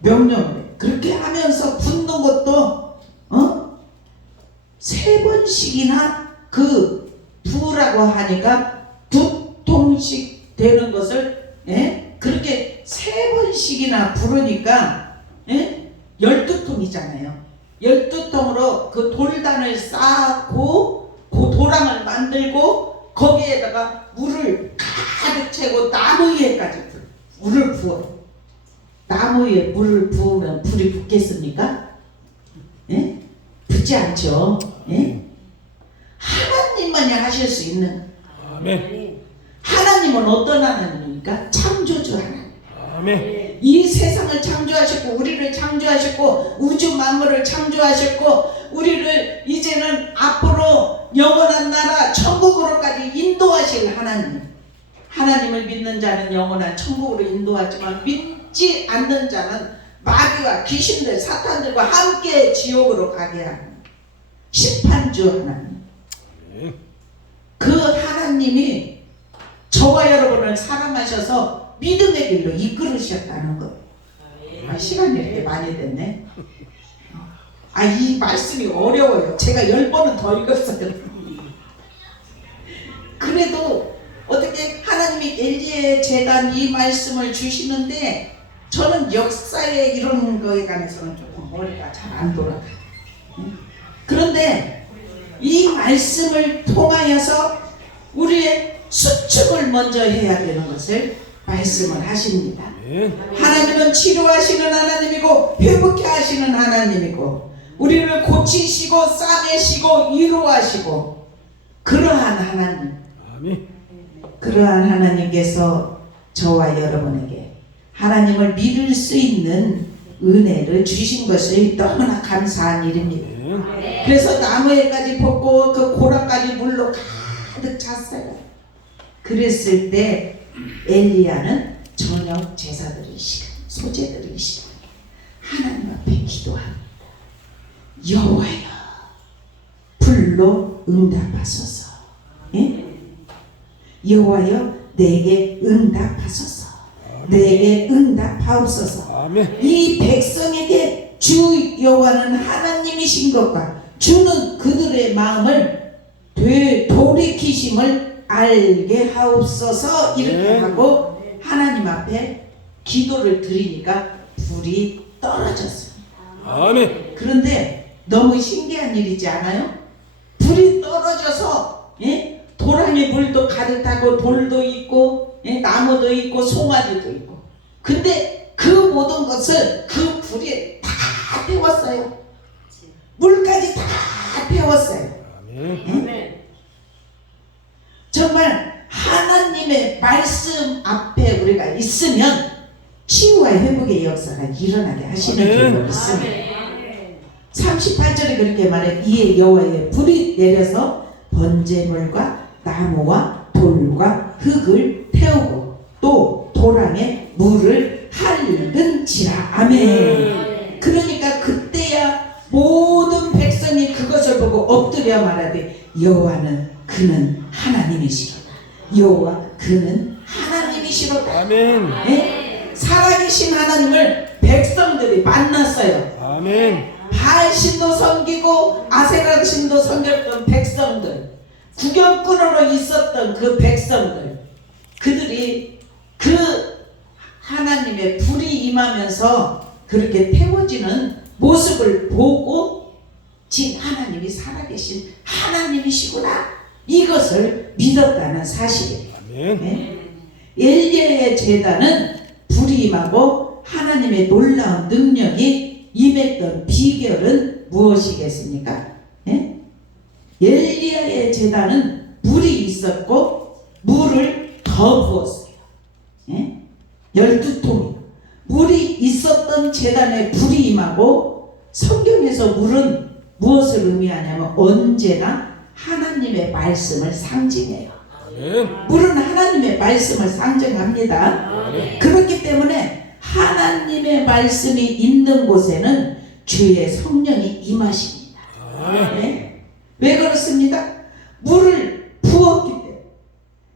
명령을 해. 그렇게 하면서 붓는 것도 3번씩이나 그 부으라고 하니까 2통씩 되는 것을 그렇게 3번씩이나 부르니까 12통이잖아요. 12통으로 그 돌단을 쌓고 그 도랑을 만들고 거기에다가 물을 가득 채고 나무 위에까지 물을 부어요. 나무 위에 물을 부으면 불이 붙겠습니까? 붙지 않죠. 하나님만이 하실 수 있는. 아멘. 하나님은 어떤 하나님입니까? 창조주 하나님. 아멘. 이 세상을 창조하셨고 우리를 창조하셨고 우주 만물을 창조하셨고 우리를 이제는 앞으로 영원한 나라 천국으로까지 인도하실 하나님. 하나님을 믿는 자는 영원한 천국으로 인도하지만 믿지 않는 자는 마귀와 귀신들 사탄들과 함께 지옥으로 가게 하는 심판주 하나님. 그 하나님이 저와 여러분을 사랑하셔서 믿음의 길로 이끌으셨다는 것. 시간이 이렇게 많이 됐네. 이 말씀이 어려워요. 제가 10번은 더 읽었어요. 그래도 어떻게 하나님이 엘리야의 재단 이 말씀을 주시는데 저는 역사에 이런 거에 관해서는 조금 머리가 잘 안 돌아가요. 그런데 이 말씀을 통하여서 우리의 수축을 먼저 해야 되는 것을 말씀을 하십니다. 하나님은 치료하시는 하나님이고 회복케 하시는 하나님이고 우리를 고치시고 싸매시고 위로하시고 그러한 하나님. 아멘. 그러한 하나님께서 저와 여러분에게 하나님을 믿을 수 있는 은혜를 주신 것이 너무나 감사한 일입니다. 그래서 나무에까지 벗고 그 고라까지 물로 가득 찼어요. 그랬을 때 엘리야는 저녁 제사 드릴 시간, 소제 드릴 시간 하나님 앞에 기도합니다. 여호와여 불로 응답하소서. 예? 여호와여 내게 응답하소서. 내게 응답하옵소서. 아멘. 이 백성에게 주 여호와는 하나님이신 것과 주는 그들의 마음을 돌이키심을 알게 하옵소서. 이렇게 네. 하고 하나님 앞에 기도를 드리니까 불이 떨어졌습니다. 아멘. 그런데 너무 신기한 일이지 않아요? 불이 떨어져서 예? 도랑의 물도 가득 타고 돌도 있고 예? 나무도 있고 송아지도 있고, 근데 그 모든 것을 그 불이 다 태웠어요. 물까지 다 태웠어요. 아멘. 아멘. 정말 하나님의 말씀 앞에 우리가 있으면 치유와 회복의 역사가 일어나게 하시는 아멘. 줄로 믿습니다. 아멘. 38절에 그렇게 말해 이에 여호와의 불이 내려서 번제물과 나무와 돌과 흙을 태우고 또 도랑에 물을 핥은지라. 아멘. 그러니까 그때야 모든 백성이 그것을 보고 엎드려 말하되 여호와는 그는 하나님이시로다. 여호와 그는 하나님이시로다. 아멘. 네? 살아계신 하나님을 백성들이 만났어요. 아멘. 바알신도 섬기고 아세라 신도 섬겼던 백성들, 구경꾼으로 있었던 그 백성들, 그들이 그 하나님의 불이 임하면서 그렇게 태워지는 모습을 보고 진 하나님이 살아계신 하나님이시구나, 이것을 믿었다는 사실이에요. 아멘. 네? 엘리야의 제단은 불이 임하고 하나님의 놀라운 능력이 임했던 비결은 무엇이겠습니까? 예? 엘리야의 제단은 물이 있었고 물을 더 부었어요. 예? 12통이 물이 있었던 제단에 불이 임하고, 성경에서 물은 무엇을 의미하냐면 언제나 하나님의 말씀을 상징해요. 아멘. 물은 하나님의 말씀을 상징합니다. 아멘. 그렇기 때문에 하나님의 말씀이 있는 곳에는 주의 성령이 임하십니다. 아멘. 네? 왜 그렇습니다? 물을 부었기 때문에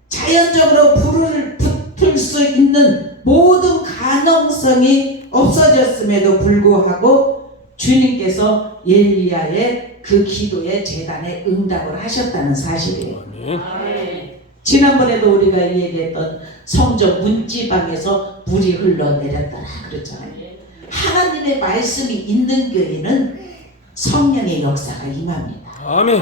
자연적으로 불을 붙을 수 있는 모든 가능성이 없어졌음에도 불구하고 주님께서 엘리야의 그 기도에 제단에 응답을 하셨다는 사실이에요. 아멘. 아멘. 지난번에도 우리가 얘기했던 성전 문지방에서 물이 흘러내렸더라 그랬잖아요. 하나님의 말씀이 있는 교회는 성령의 역사가 임합니다. 아멘.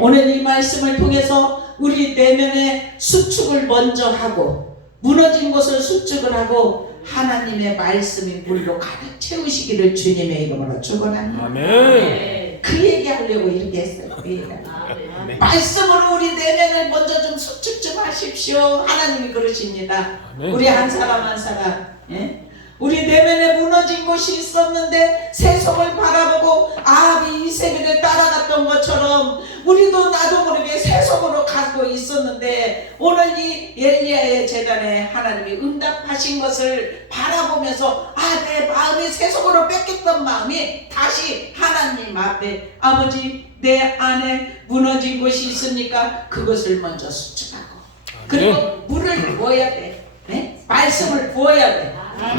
오늘 이 말씀을 통해서 우리 내면의 수축을 먼저 하고 무너진 것을 수축을 하고 하나님의 말씀이 물로 가득 채우시기를 주님의 이름으로 축원합니다. 아멘. 그 얘기하려고 이렇게 했어요. 그 얘기하려고. 아멘. 말씀으로 우리 내면을 먼저 좀 수축 좀 하십시오. 하나님이 그러십니다. 아멘. 우리 한 사람 한 사람, 예? 우리 내면에 무너진 곳이 있었는데 세속을 바라보고 아합이 이세벨을 따라갔던 것처럼 우리도 나도 모르게 세속으로 가고 있었는데 오늘 이 엘리야의 제단에 하나님이 응답하신 것을 바라보면서 내 마음이 세속으로 뺏겼던 마음이 다시 하나님 앞에, 아버지 내 안에 무너진 곳이 있으니까 그것을 먼저 수축하고 그리고 물을 부어야 돼. 네? 말씀을 부어야 돼.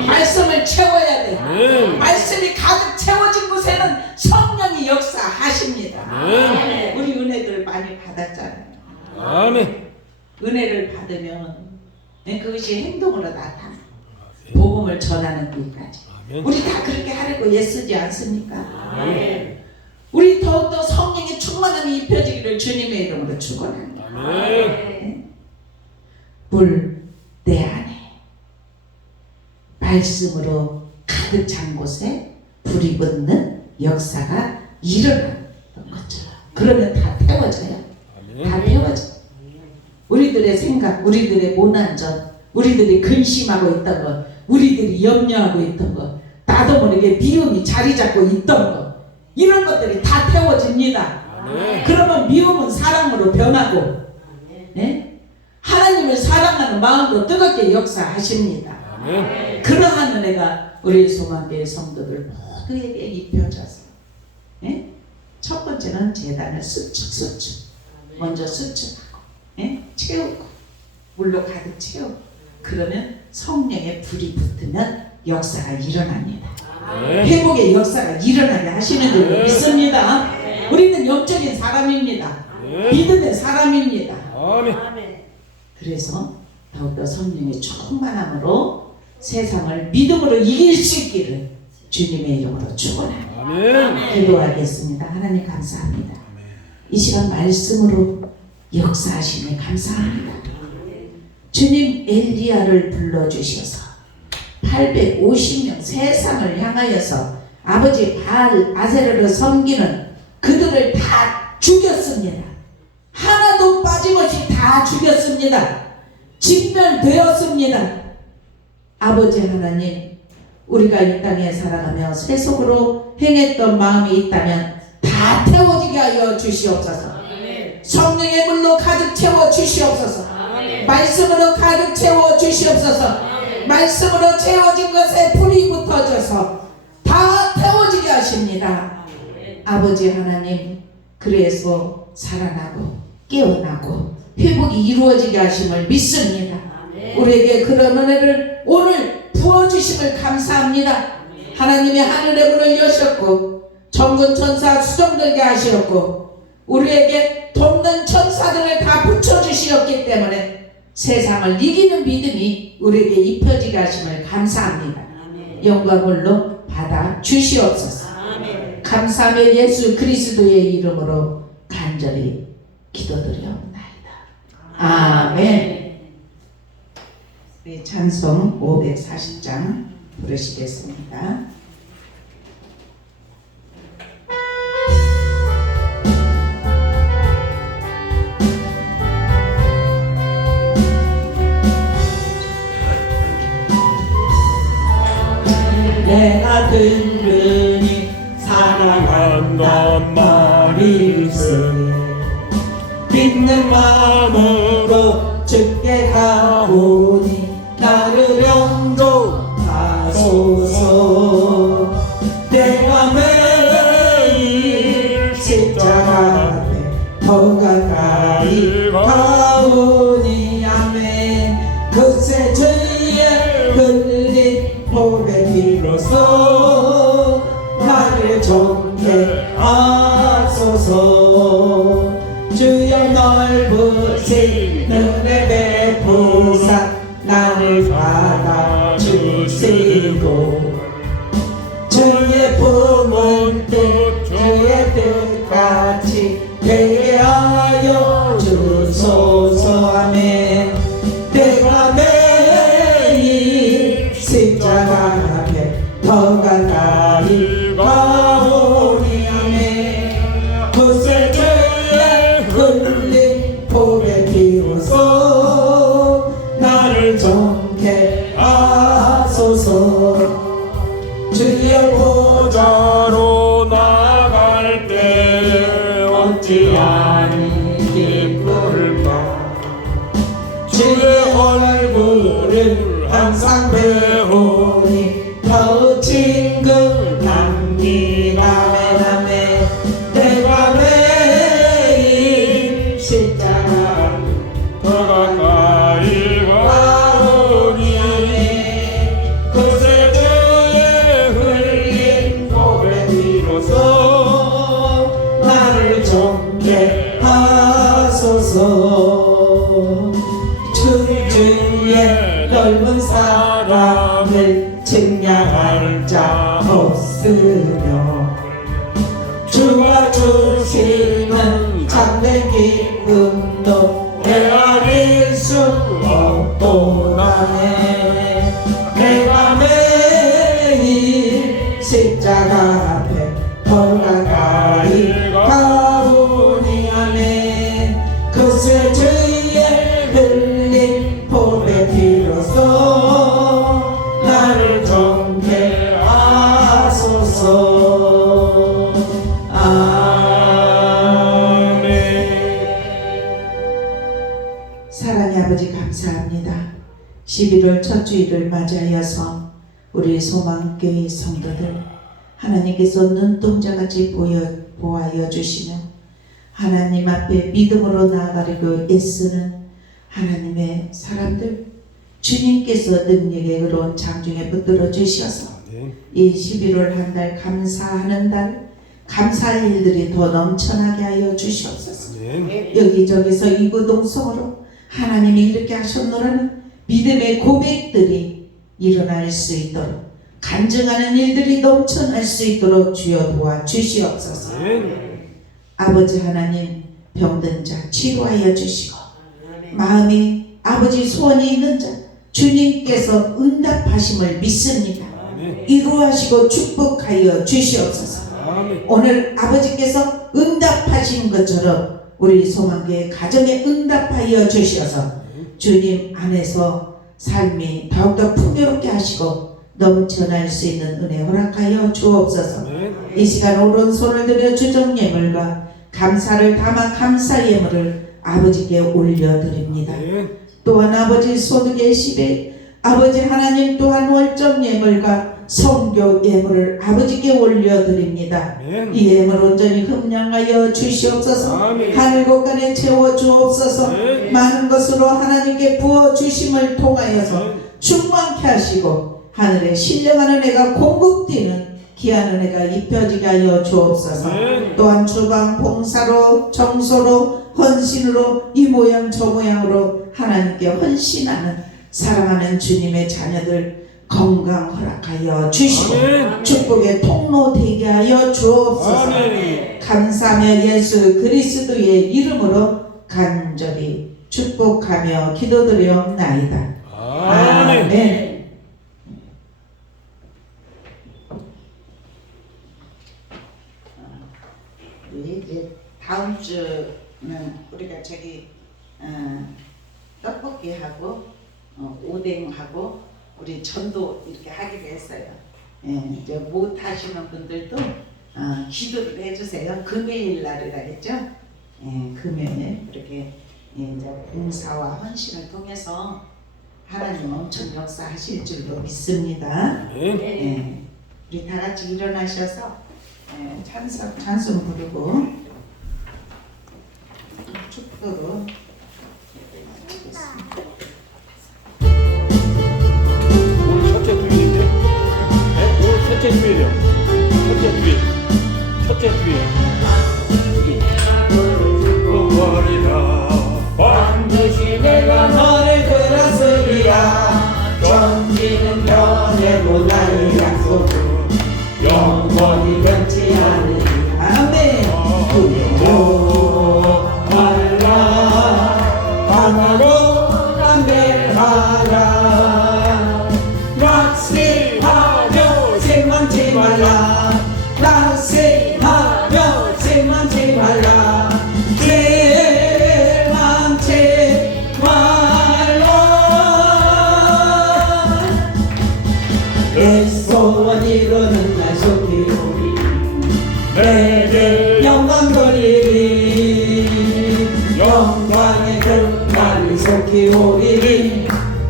말씀을 채워야 돼. 아멘. 말씀이 가득 채워진 곳에는 성령이 역사하십니다. 아멘. 우리 은혜들 많이 받았잖아요. 아멘. 은혜를 받으면 그것이 행동으로 나타나. 복음을 전하는 것까지. 아멘. 우리 다 그렇게 하려고 애쓰지 않습니까? 아멘. 우리 더욱더 성령의 충만함이 입혀지기를 주님의 이름으로 축원합니다. 아멘. 물 내 안에 말씀으로 가득 찬 곳에 불이 붙는 역사가 일어나는 것처럼, 그러면 다 태워져요. 다 아멘. 태워져. 우리들의 생각, 우리들의 모난점, 우리들이 근심하고 있던 것, 우리들이 염려하고 있던 것, 나도 모르게 미움이 자리 잡고 있던 것, 이런 것들이 다 태워집니다. 아멘. 그러면 미움은 사랑으로 변하고, 네? 하나님을 사랑하는 마음도 뜨겁게 역사하십니다. 아멘. 그러한 은혜가 우리 소망교회 성도들 모두에게 입혀져서, 네? 첫 번째는 제단을 수축 먼저 수축하고 채우고 물로 가득 채우고 그러면 성령의 불이 붙으면 역사가 일어납니다. 회복의 역사가 일어나게 하시는 줄 믿습니다. 우리는 영적인 사람입니다. 믿음의 사람입니다. 아멘. 그래서 더욱더 성령의 충만함으로 세상을 믿음으로 이길 수 있기를 주님의 이름으로 축원합니다. 아멘. 기도하겠습니다. 하나님 감사합니다. 이 시간 말씀으로 역사하시니 감사합니다. 주님 엘리야를 불러주셔서 850명 세상을 향하여서 아버지 바알 아세르를 섬기는 그들을 다 죽였습니다. 하나도 빠짐없이 다 죽였습니다. 진멸되었습니다. 아버지 하나님, 우리가 이 땅에 살아가며 세속으로 행했던 마음이 있다면 다 태워지게 하여 주시옵소서. 성령의 물로 가득 채워 주시옵소서. 말씀으로 가득 채워 주시옵소서. 말씀으로 채워진 것에 불이 붙어져서 다 태워지게 하십니다. 아버지 하나님, 그래서 살아나고 깨어나고 회복이 이루어지게 하심을 믿습니다. 우리에게 그런 은혜를 오늘 부어주심을 감사합니다. 하나님의 하늘의 문을 여셨고 전군 천사 수정들게 하시었고 우리에게 돕는 천사들을 다 붙여주시었기 때문에 세상을 이기는 믿음이 우리에게 입혀지게 하심을 감사합니다. 영광을로 받아 주시옵소서. 감사하며 예수 그리스도의 이름으로 간절히 기도드려옵나이다. 아멘. 네, 찬송 540장 부르시겠습니다. 내가 들으니 사랑한단 말일세 믿는 마음으로 주께 가오니 나를 영접하소서. 내가 매일 십자가 앞에 더 가까이 가오니 아멘. 그새 주의 흘린 보배 비로소 나를 정죄하소서. 주여 넓으신 은혜 베푸사 나를 받아주시고 주의 품은 뜻 주의 뜻같이 되게 하여 주소서. 아멘. 내가 매일 십자가 앞에 더 가까이 가오니 아멘. 그새 주의 흘린 보배 비로소 나를 정케하소서. 주의 보좌로 나갈 때 어찌하니 기쁠까. 주의 얼굴을 항상 배우니 더 친근합니다. 아멘. 내가 매일 십자가 더 가까이 가오니 그새 주의 흘린 보배 비로소 나를 정케하소서. 주의 넓은 사랑을 측량할 자 없으며 주가 주시는 참된 기쁨도 헤아릴 수 없도다네. 내가 매일 십자가 앞에 더 가까이 가오니 아멘. 그새 주의 흘린 보배 비로소 나를 정케하소서. 아멘. 사랑의 아버지 감사합니다. 11월 첫 주일을 맞이하여서 우리 소망교회 성도들 하나님께서 눈동자같이 보아여 주시며 하나님 앞에 믿음으로 나아가려고 애쓰는 하나님의 사람들, 주님께서 능력의 의로운 장중에 붙들어 주셔서 아멘. 이 11월 한 달 감사하는 달, 감사할 일들이 더 넘쳐나게 하여 주시옵소서. 아멘. 여기저기서 이구동성으로 하나님이 이렇게 하셨노라는 믿음의 고백들이 일어날 수 있도록, 간증하는 일들이 넘쳐날 수 있도록 주여 도와 주시옵소서. 아멘. 아버지 하나님, 병든 자 치료하여 주시고 마음이 아버지 소원이 있는 자 주님께서 응답하심을 믿습니다. 아멘. 이루하시고 축복하여 주시옵소서. 아멘. 오늘 아버지께서 응답하신 것처럼 우리 소망교회 가정에 응답하여 주셔서 주님 안에서 삶이 더욱더 풍요롭게 하시고 넘쳐날 수 있는 은혜 허락하여 주옵소서. 아멘. 이 시간 오른손을 들여 주정 예물과 감사를 담아 감사 예물을 아버지께 올려드립니다. 아멘. 또한 아버지 소득의 10에 아버지 하나님 또한 월정 예물과 성교 예물을 아버지께 올려드립니다. 아멘. 이 예물 온전히 흠량하여 주시옵소서. 아멘. 하늘 곳간에 채워 주옵소서. 아멘. 많은 것으로 하나님께 부어 주심을 통하여서 아멘. 충만케 하시고 하늘에 신령한 은혜가 공급되는 귀한 은혜가 입혀지게 하여 주옵소서. 아멘. 또한 주방 봉사로 정소로 헌신으로 이 모양 저 모양으로 하나님께 헌신하는 사랑하는 주님의 자녀들 건강 허락하여 주시고 아멘. 축복의 통로 되게 하여 주옵소서. 아멘. 감사하며 예수 그리스도의 이름으로 간절히 축복하며 기도드리옵나이다. 아멘. 이제 다음 주는 우리가 저기 떡볶이 하고 오뎅하고 우리 전도 이렇게 하기로 했어요. 예, 이제 못 하시는 분들도 기도를 해주세요. 금요일 날이라 했죠. 예, 금요일 이렇게 이제 봉사와 헌신을 통해서 하나님 엄청 역사하실 줄로 믿습니다. 아멘. 예, 우리 다 같이 일어나셔서 찬송 부르고 축도로 마치겠습니다. 오늘 첫째 주일인데? 네? 오늘 첫째 주일이요. 첫째 주일. 첫째 주일. 반드시 내가 너를 들었으리라. 견디는 변해도 나의 약속은 영원히 변치 않으리. 아멘. 두려워 말라. 강하고 담대하라. 낙심하며 생망치 말라. 낙심하며 생망치 말라. 생망치 말라. 내 소원 이루는 날 속히 오리. 내게 영광 돌리리. 영광의 끝날이 속히 오리니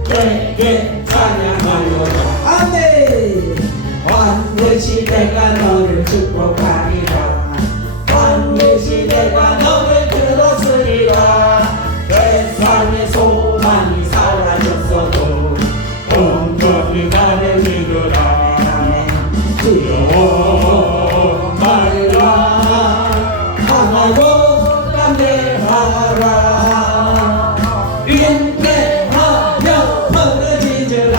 내게 찬양하여라. 아멘. 반드시 내가 너를 축복하리라. 반드시 내가 너를 들었으리라. 세상의 소망이 사라졌어도 온전히 나를 믿으라. 두려워 말라. 강하고 담대하라. 인내하며 부르짖으라.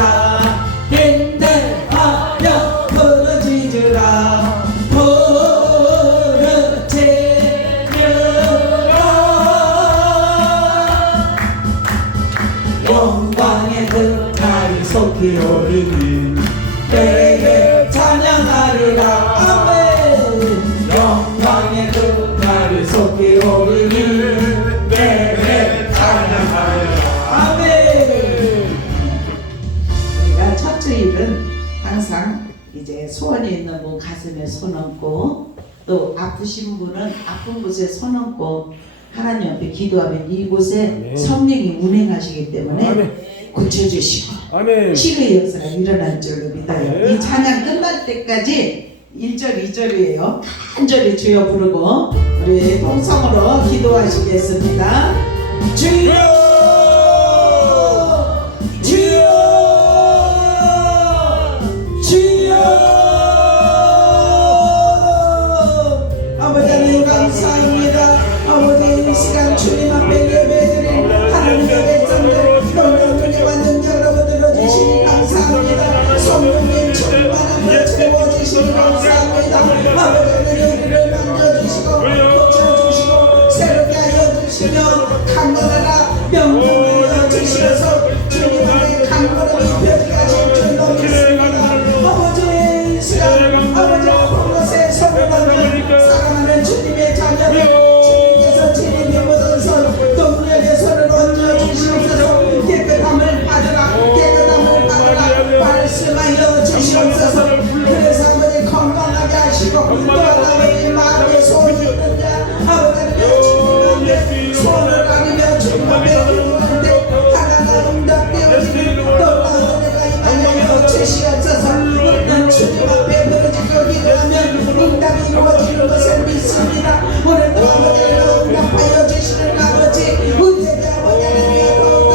인내하며 부르짖으라. 부르짖으라. 영광의 그 날이 속히 오르니 내게 찬양하리라. 아멘. 영광의 그 날이 속히 오르니 내게 찬양하리라. 아멘. 우리가 첫 주일은 항상 이제 소원이 있는 분 가슴에 손 얹고 또 아프신 분은 아픈 곳에 손 얹고 하나님 앞에 기도하면 이곳에 아멘. 성령이 운행하시기 때문에 아멘. 고쳐주시고 아멘. 치료의 역사가 일어날 줄로 믿어요. 네. 이 찬양 끝날 때까지 1절 2절이에요. 간절히 주여 부르고 우리 통성으로 기도하시겠습니다. 주여 주여 주여 아버지 하나님 감사합니다. 아버지 이 시간 주님 앞에 예배드린 하나님의 백성들 놀라운 은혜와 능력으로 들어주시니 감사합니다. 성령님 충만함으로 채워주시니 감사합니다. 아버지 우리를 만져주시고 고쳐주시고 새롭게 하여 주시며 강건하라 명령하여 주시어서 주님 안에 강건하게 펴지가실 줄 믿습니다. 아버지의 이 시간 아버지 아픈 것에 손을 얹는 사랑하는 주님의 자녀들 주님께서 주님의 모든 손 동력의 손을 얹어 주시옵소서. 깨끗함을 받으라 깨끗함을 받으라 말씀하여 주시옵소서. 그래서 아버지 건강하게 하시고 또 아버지 마음에 소원이 있는 자 아버지 주님한테 소원을 아니며 주님한테 기도하는데 하나가 응답되어지는 놀라운 은혜가 임하여 주시옵소서. 없는 주님 앞에 부르짖고 기도하면 응답이 이루어지는 것을 믿습니다. 오늘도 아버지를 응답하여 주시는 아버지 은혜의 아버지 하나님의 더욱더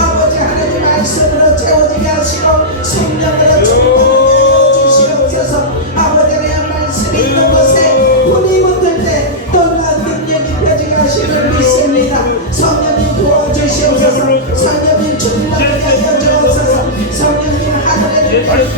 아버지 하나님 말씀으로 채워지게 하시고 성령으로 충만하게 하여 주시옵소서. 아버지 하나님 말씀이 있는 곳에 불이 붙을 때 놀라운 능력이 펴지게 하시는 믿습니다. 성령님 도와주시옵소서. 성령님 충만하게 하여 주옵소서. 성령님 하늘의 빛을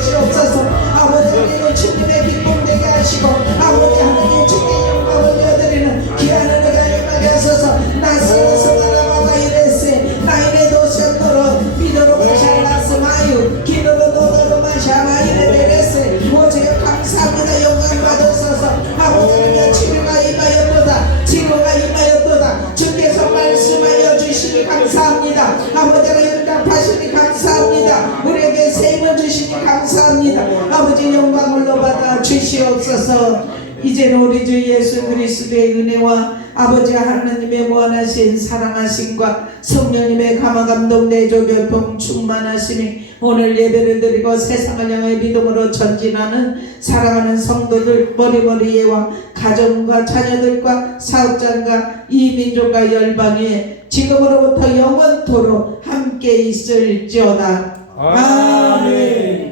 주시옵소서. 아버지 하나님 주님의 기쁨 되게 하시고 아버지 하나님 주님의 영광을 여드리는 귀한 은혜가 임하게 하소서. 나스에서 나라마가 이랬으 나인의 도시였노로 미도로 마샬라스마유 기도로 노도로 마샤마 이레베레스 오직 감사합니다. 영광 받으소서. 아버지 하나님 치료가 임하였도다 치료가 임하였도다 주께서 말씀하여 주시니 감사합니다. 아버지 하나님 응답하시니 감사합니다. 우리에게 세임을 주시니 감사합니다. 아버지 영광을 받아 주시옵소서. 이제는 우리 주 예수 그리스도의 은혜와 아버지 하나님의 무한하신 사랑하심과 성령님의 감화감동 내조 교통 충만하심이 오늘 예배를 드리고 세상을 향해 믿음으로 전진하는 사랑하는 성도들 머리머리와 가정과 자녀들과 사업장과 이 민족과 열방에 지금으로부터 영원토록 함께 있을지어다. 아멘.